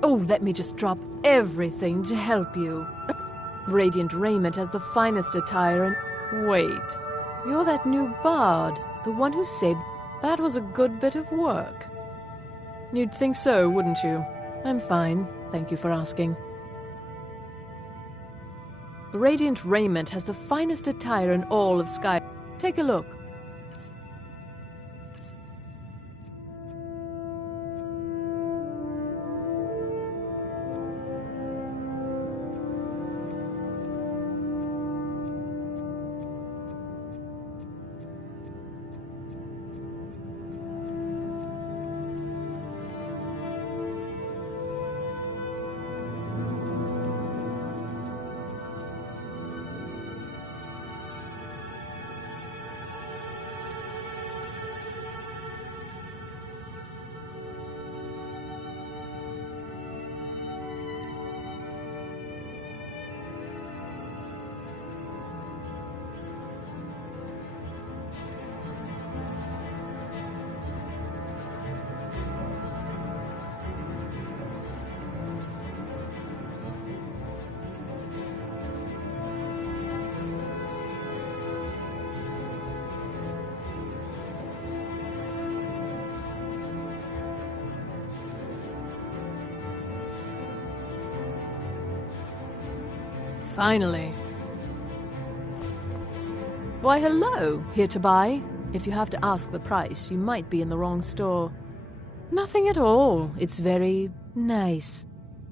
Oh, let me just drop everything to help you. Radiant Raiment has the finest attire and... Wait, you're that new bard, the one who saved... That was a good bit of work. You'd think so, wouldn't you? I'm fine, thank you for asking. Radiant Raiment has the finest attire in all of Sky... Take a look. Finally. Why, hello. Here to buy? If you have to ask the price, you might be in the wrong store. Nothing at all. It's very nice.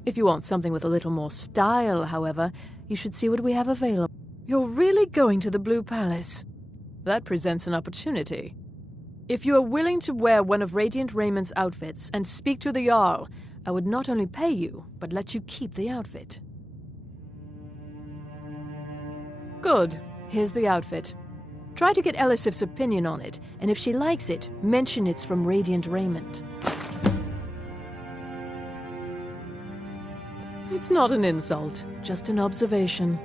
If you want something with a little more style, however, you should see what we have available. You're really going to the Blue Palace? That presents an opportunity. If you are willing to wear one of Radiant Raymond's outfits and speak to the Jarl, I would not only pay you, but let you keep the outfit. Good. Here's the outfit. Try to get Elisif's opinion on it, and if she likes it, mention it's from Radiant Raiment. It's not an insult, just an observation.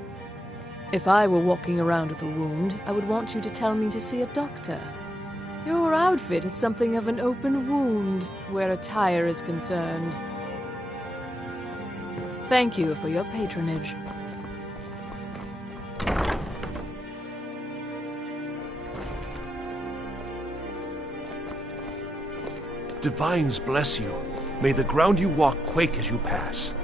If I were walking around with a wound, I would want you to tell me to see a doctor. Your outfit is something of an open wound, where attire is concerned. Thank you for your patronage. Divines bless you. May the ground you walk quake as you pass.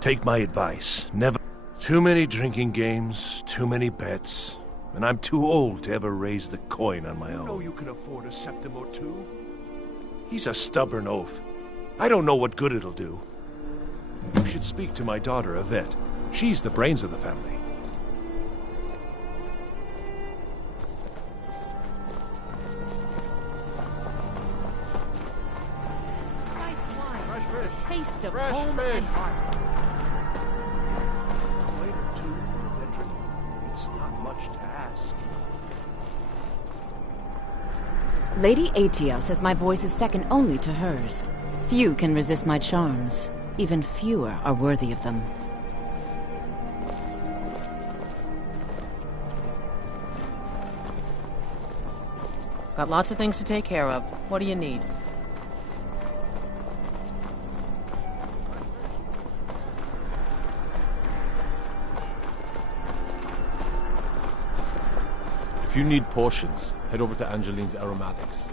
Take my advice. Never... Too many drinking games, too many bets, and I'm too old to ever raise the coin on my own. You know you can afford a septim or two. He's a stubborn oaf. I don't know what good it'll do. You should speak to my daughter, Yvette. She's the brains of the family. Spiced wine. Fresh fish. The taste of Fresh home fish. and heart. It's not much to ask. Lady Atia says my voice is second only to hers. Few can resist my charms. Even fewer are worthy of them. Got lots of things to take care of. What do you need? If you need potions, head over to Angeline's Aromatics.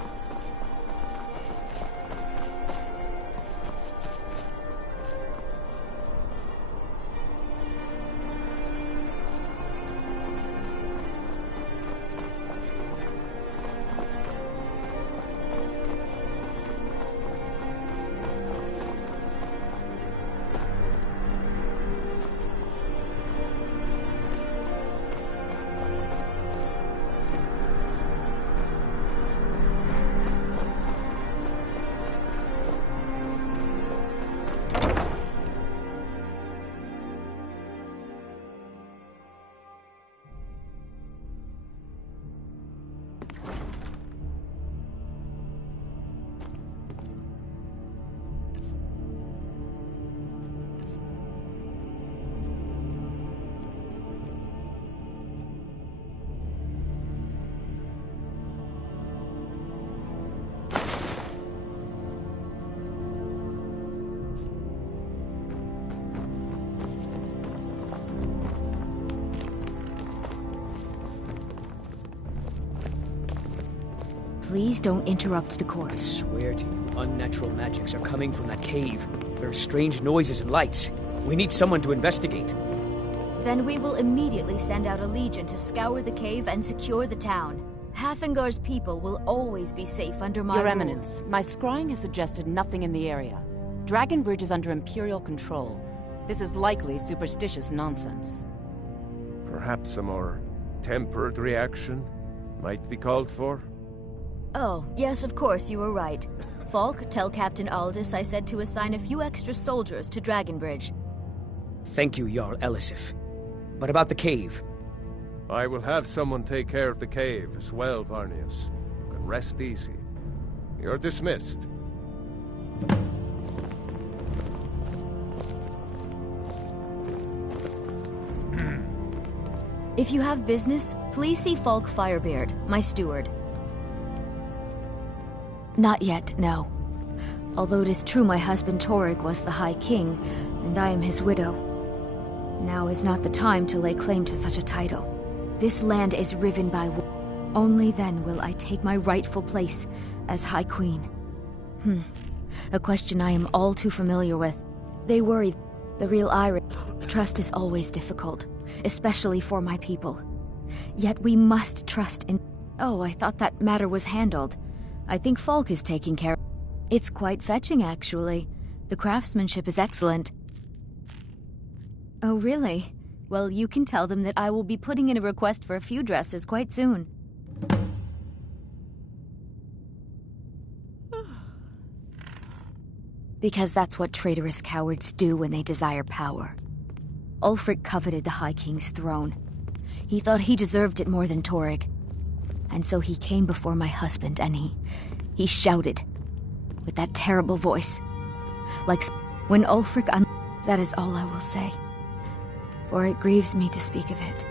Please don't interrupt the court. I swear to you, unnatural magics are coming from that cave. There are strange noises and lights. We need someone to investigate. Then we will immediately send out a legion to scour the cave and secure the town. Hafingar's people will always be safe under my Your rule. Eminence, my scrying has suggested nothing in the area. Dragonbridge is under Imperial control. This is likely superstitious nonsense. Perhaps a more tempered reaction might be called for? Oh, yes, of course, you were right. Falk, tell Captain Aldous I said to assign a few extra soldiers to Dragonbridge. Thank you, Jarl Elisif. But about the cave? I will have someone take care of the cave as well, Varnius. You can rest easy. You're dismissed. If you have business, please see Falk Firebeard, my steward. Not yet, no. Although it is true my husband Torrig was the High King, and I am his widow. Now is not the time to lay claim to such a title. This land is riven by war. Only then will I take my rightful place as High Queen. A question I am all too familiar with. They worry the real Irish. Trust is always difficult, especially for my people. Yet we must trust in... Oh, I thought that matter was handled. I think Falk is taking care of it. It's quite fetching, actually. The craftsmanship is excellent. Oh, really? Well, you can tell them that I will be putting in a request for a few dresses quite soon. Because that's what traitorous cowards do when they desire power. Ulfric coveted the High King's throne. He thought he deserved it more than Torrig. And so he came before my husband and he shouted with that terrible voice. Like when Ulfric that is all I will say. For it grieves me to speak of it.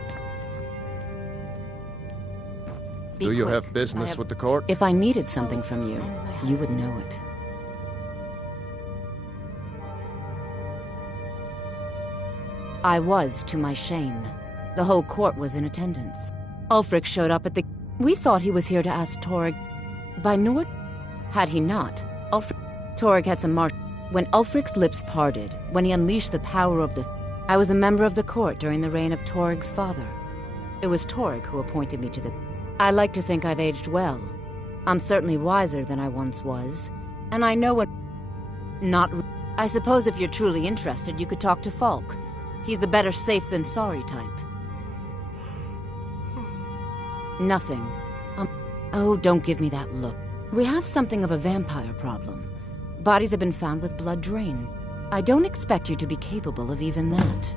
Do you have business with the court? If I needed something from you, you would know it. I was, to my shame. The whole court was in attendance. Ulfric showed up at the... We thought he was here to ask Torrig... By Nord? Had he not, Torrig had some When Ulfric's lips parted, when he unleashed the power of the... I was a member of the court during the reign of Toryg's father. It was Toryg who appointed me to the... I like to think I've aged well. I'm certainly wiser than I once was, and I know what... Not... I suppose if you're truly interested, you could talk to Falk. He's the better safe than sorry type. Nothing. Oh, don't give me that look. We have something of a vampire problem. Bodies have been found with blood drain. I don't expect you to be capable of even that.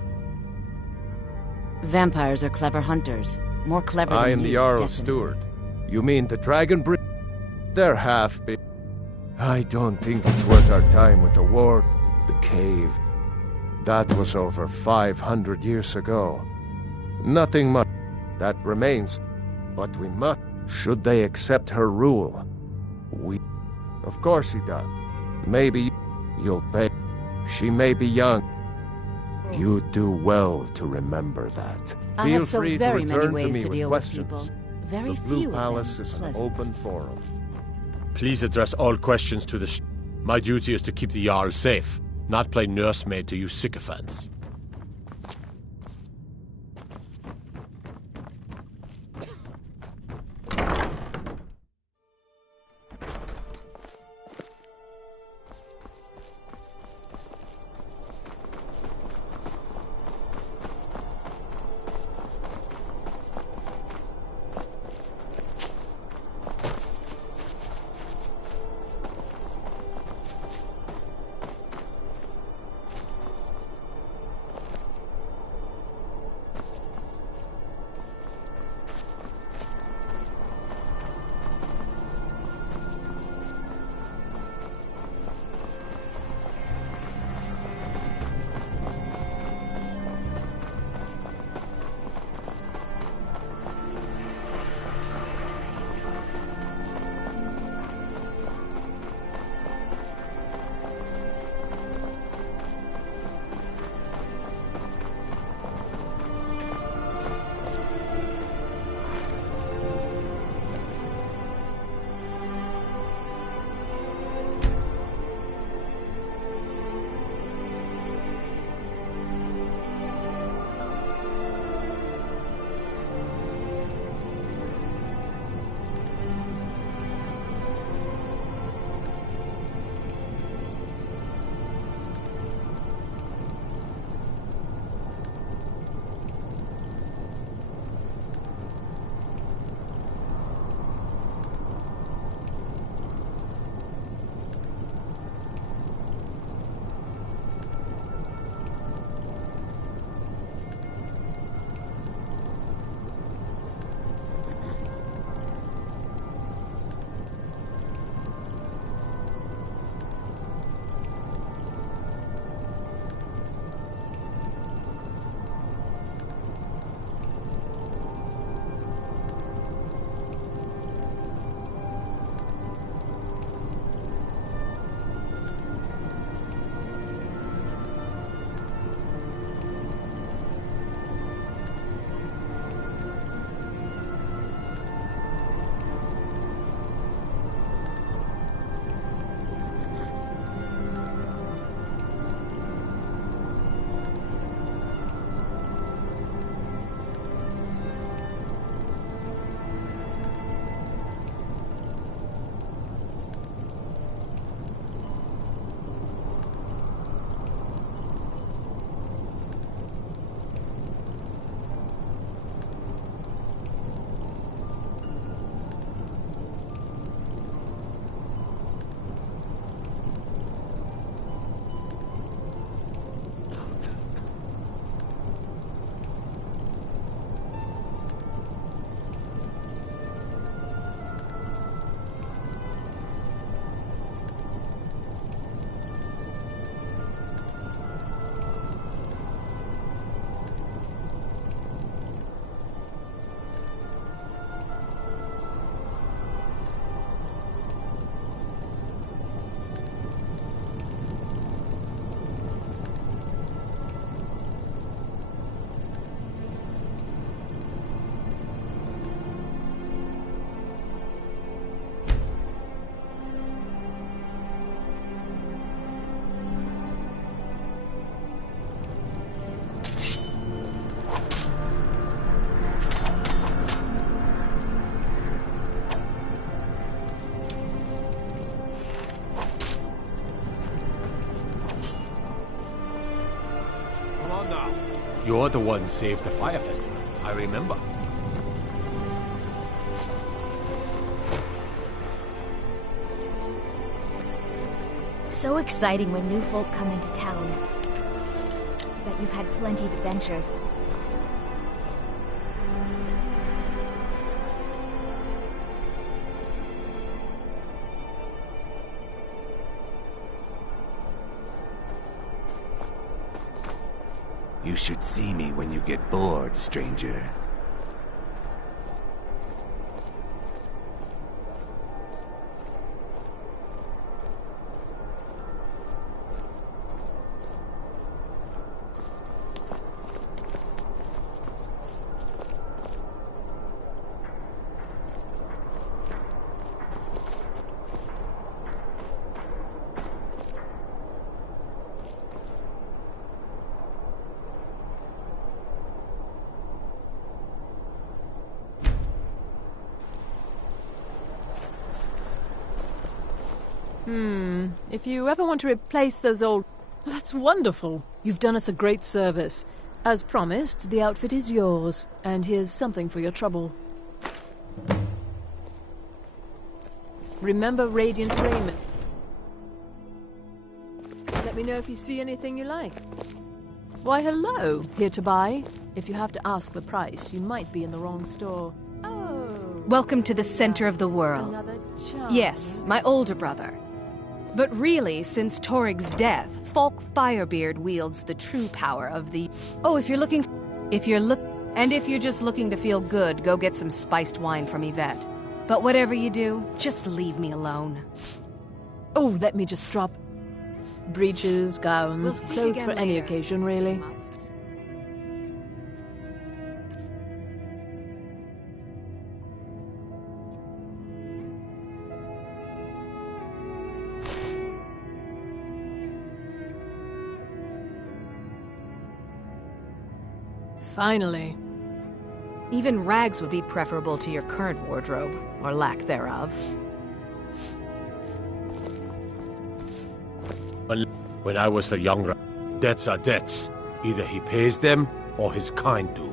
Vampires are clever hunters. More clever than I am the Jarl definitely. Steward. You mean the Dragon Bridge? They're half big. I don't think it's worth our time with the war. The cave. That was over 500 years ago. Nothing much that remains. But we must. Should they accept her rule? We... Of course he does. Maybe you'll pay. She may be young. You do well to remember that. I Feel have so free very to many return ways to me to with deal with questions. people. Very The Blue few Palace of is them an pleasant. open forum. Please address all questions to the My duty is to keep the Jarl safe, not play nursemaid to you sycophants. You're the one who saved the fire festival. I remember. So exciting when new folk come into town. Bet you've had plenty of adventures. You should see me when you get bored, stranger. If you ever want to replace those old... Well, that's wonderful. You've done us a great service. As promised, the outfit is yours. And here's something for your trouble. Remember Radiant Raiment. Let me know if you see anything you like. Why, hello. Here to buy? If you have to ask the price, you might be in the wrong store. Welcome to the center of the world. Yes, my older brother. But really, since Torig's death, Falk Firebeard wields the true power of the... Oh, if you're just looking to feel good, go get some spiced wine from Yvette. But whatever you do, just leave me alone. Oh, let me just drop... breeches, gowns, clothes for any occasion, really. Finally. Even rags would be preferable to your current wardrobe, or lack thereof. When I was a younger, debts are debts. Either he pays them, or his kind do.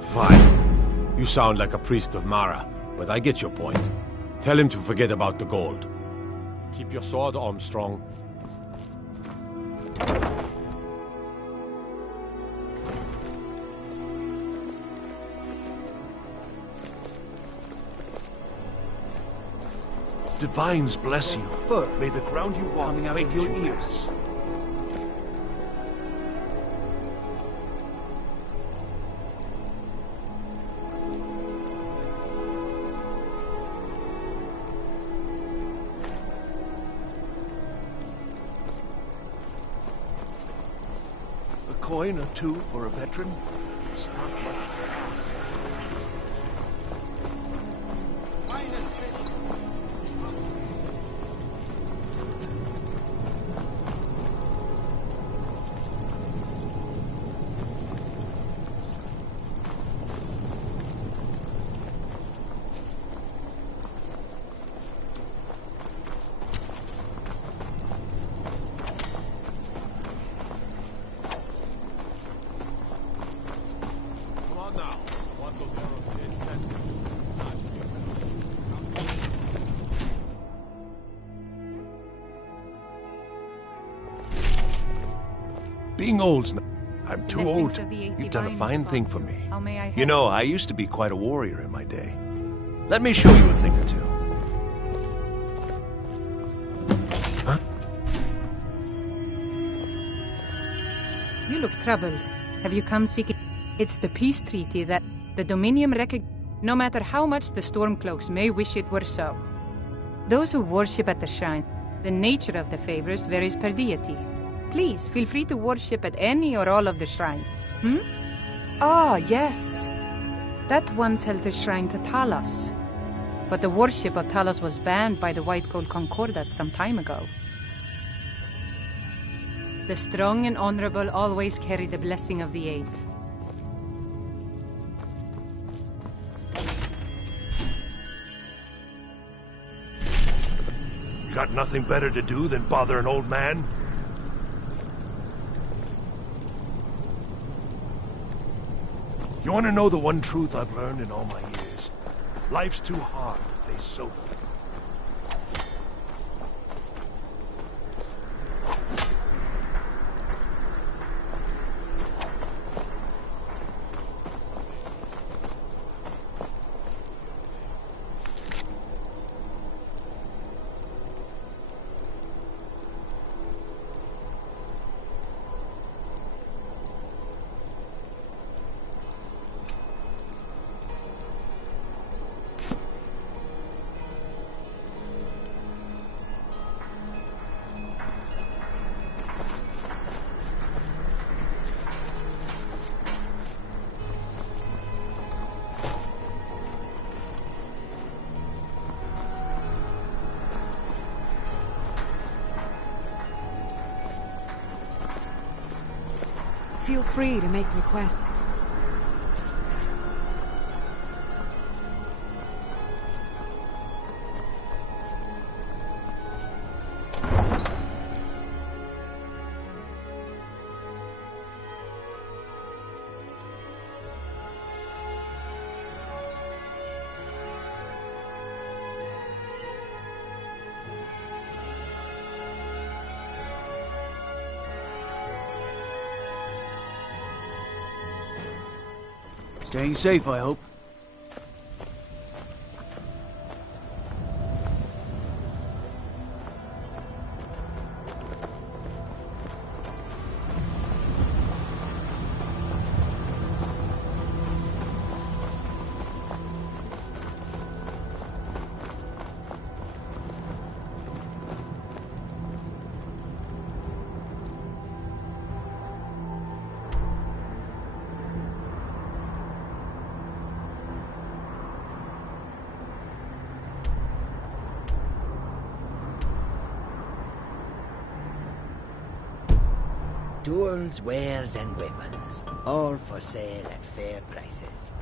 Fine. You sound like a priest of Mara, but I get your point. Tell him to forget about the gold. Keep your sword, Armstrong. Divines bless you. May the ground you walk wake your ears. Coin or two for a veteran? It's not much to ask. Being old's not... I'm too old. You've done a fine thing for me. You know, I used to be quite a warrior in my day. Let me show you a thing or two. Huh? You look troubled. Have you come seeking... It's the peace treaty that the Dominion no matter how much the Stormcloaks may wish it were so. Those who worship at the shrine, the nature of the favors varies per deity. Please, feel free to worship at any or all of the shrine. Ah, yes. That once held the shrine to Talos. But the worship of Talos was banned by the White Gold Concordat some time ago. The strong and honorable always carry the blessing of the Eight. Got nothing better to do than bother an old man? You want to know the one truth I've learned in all my years? Life's too hard to face soberly. Feel free to make requests. Staying safe, I hope. Tools, wares, and weapons, all for sale at fair prices.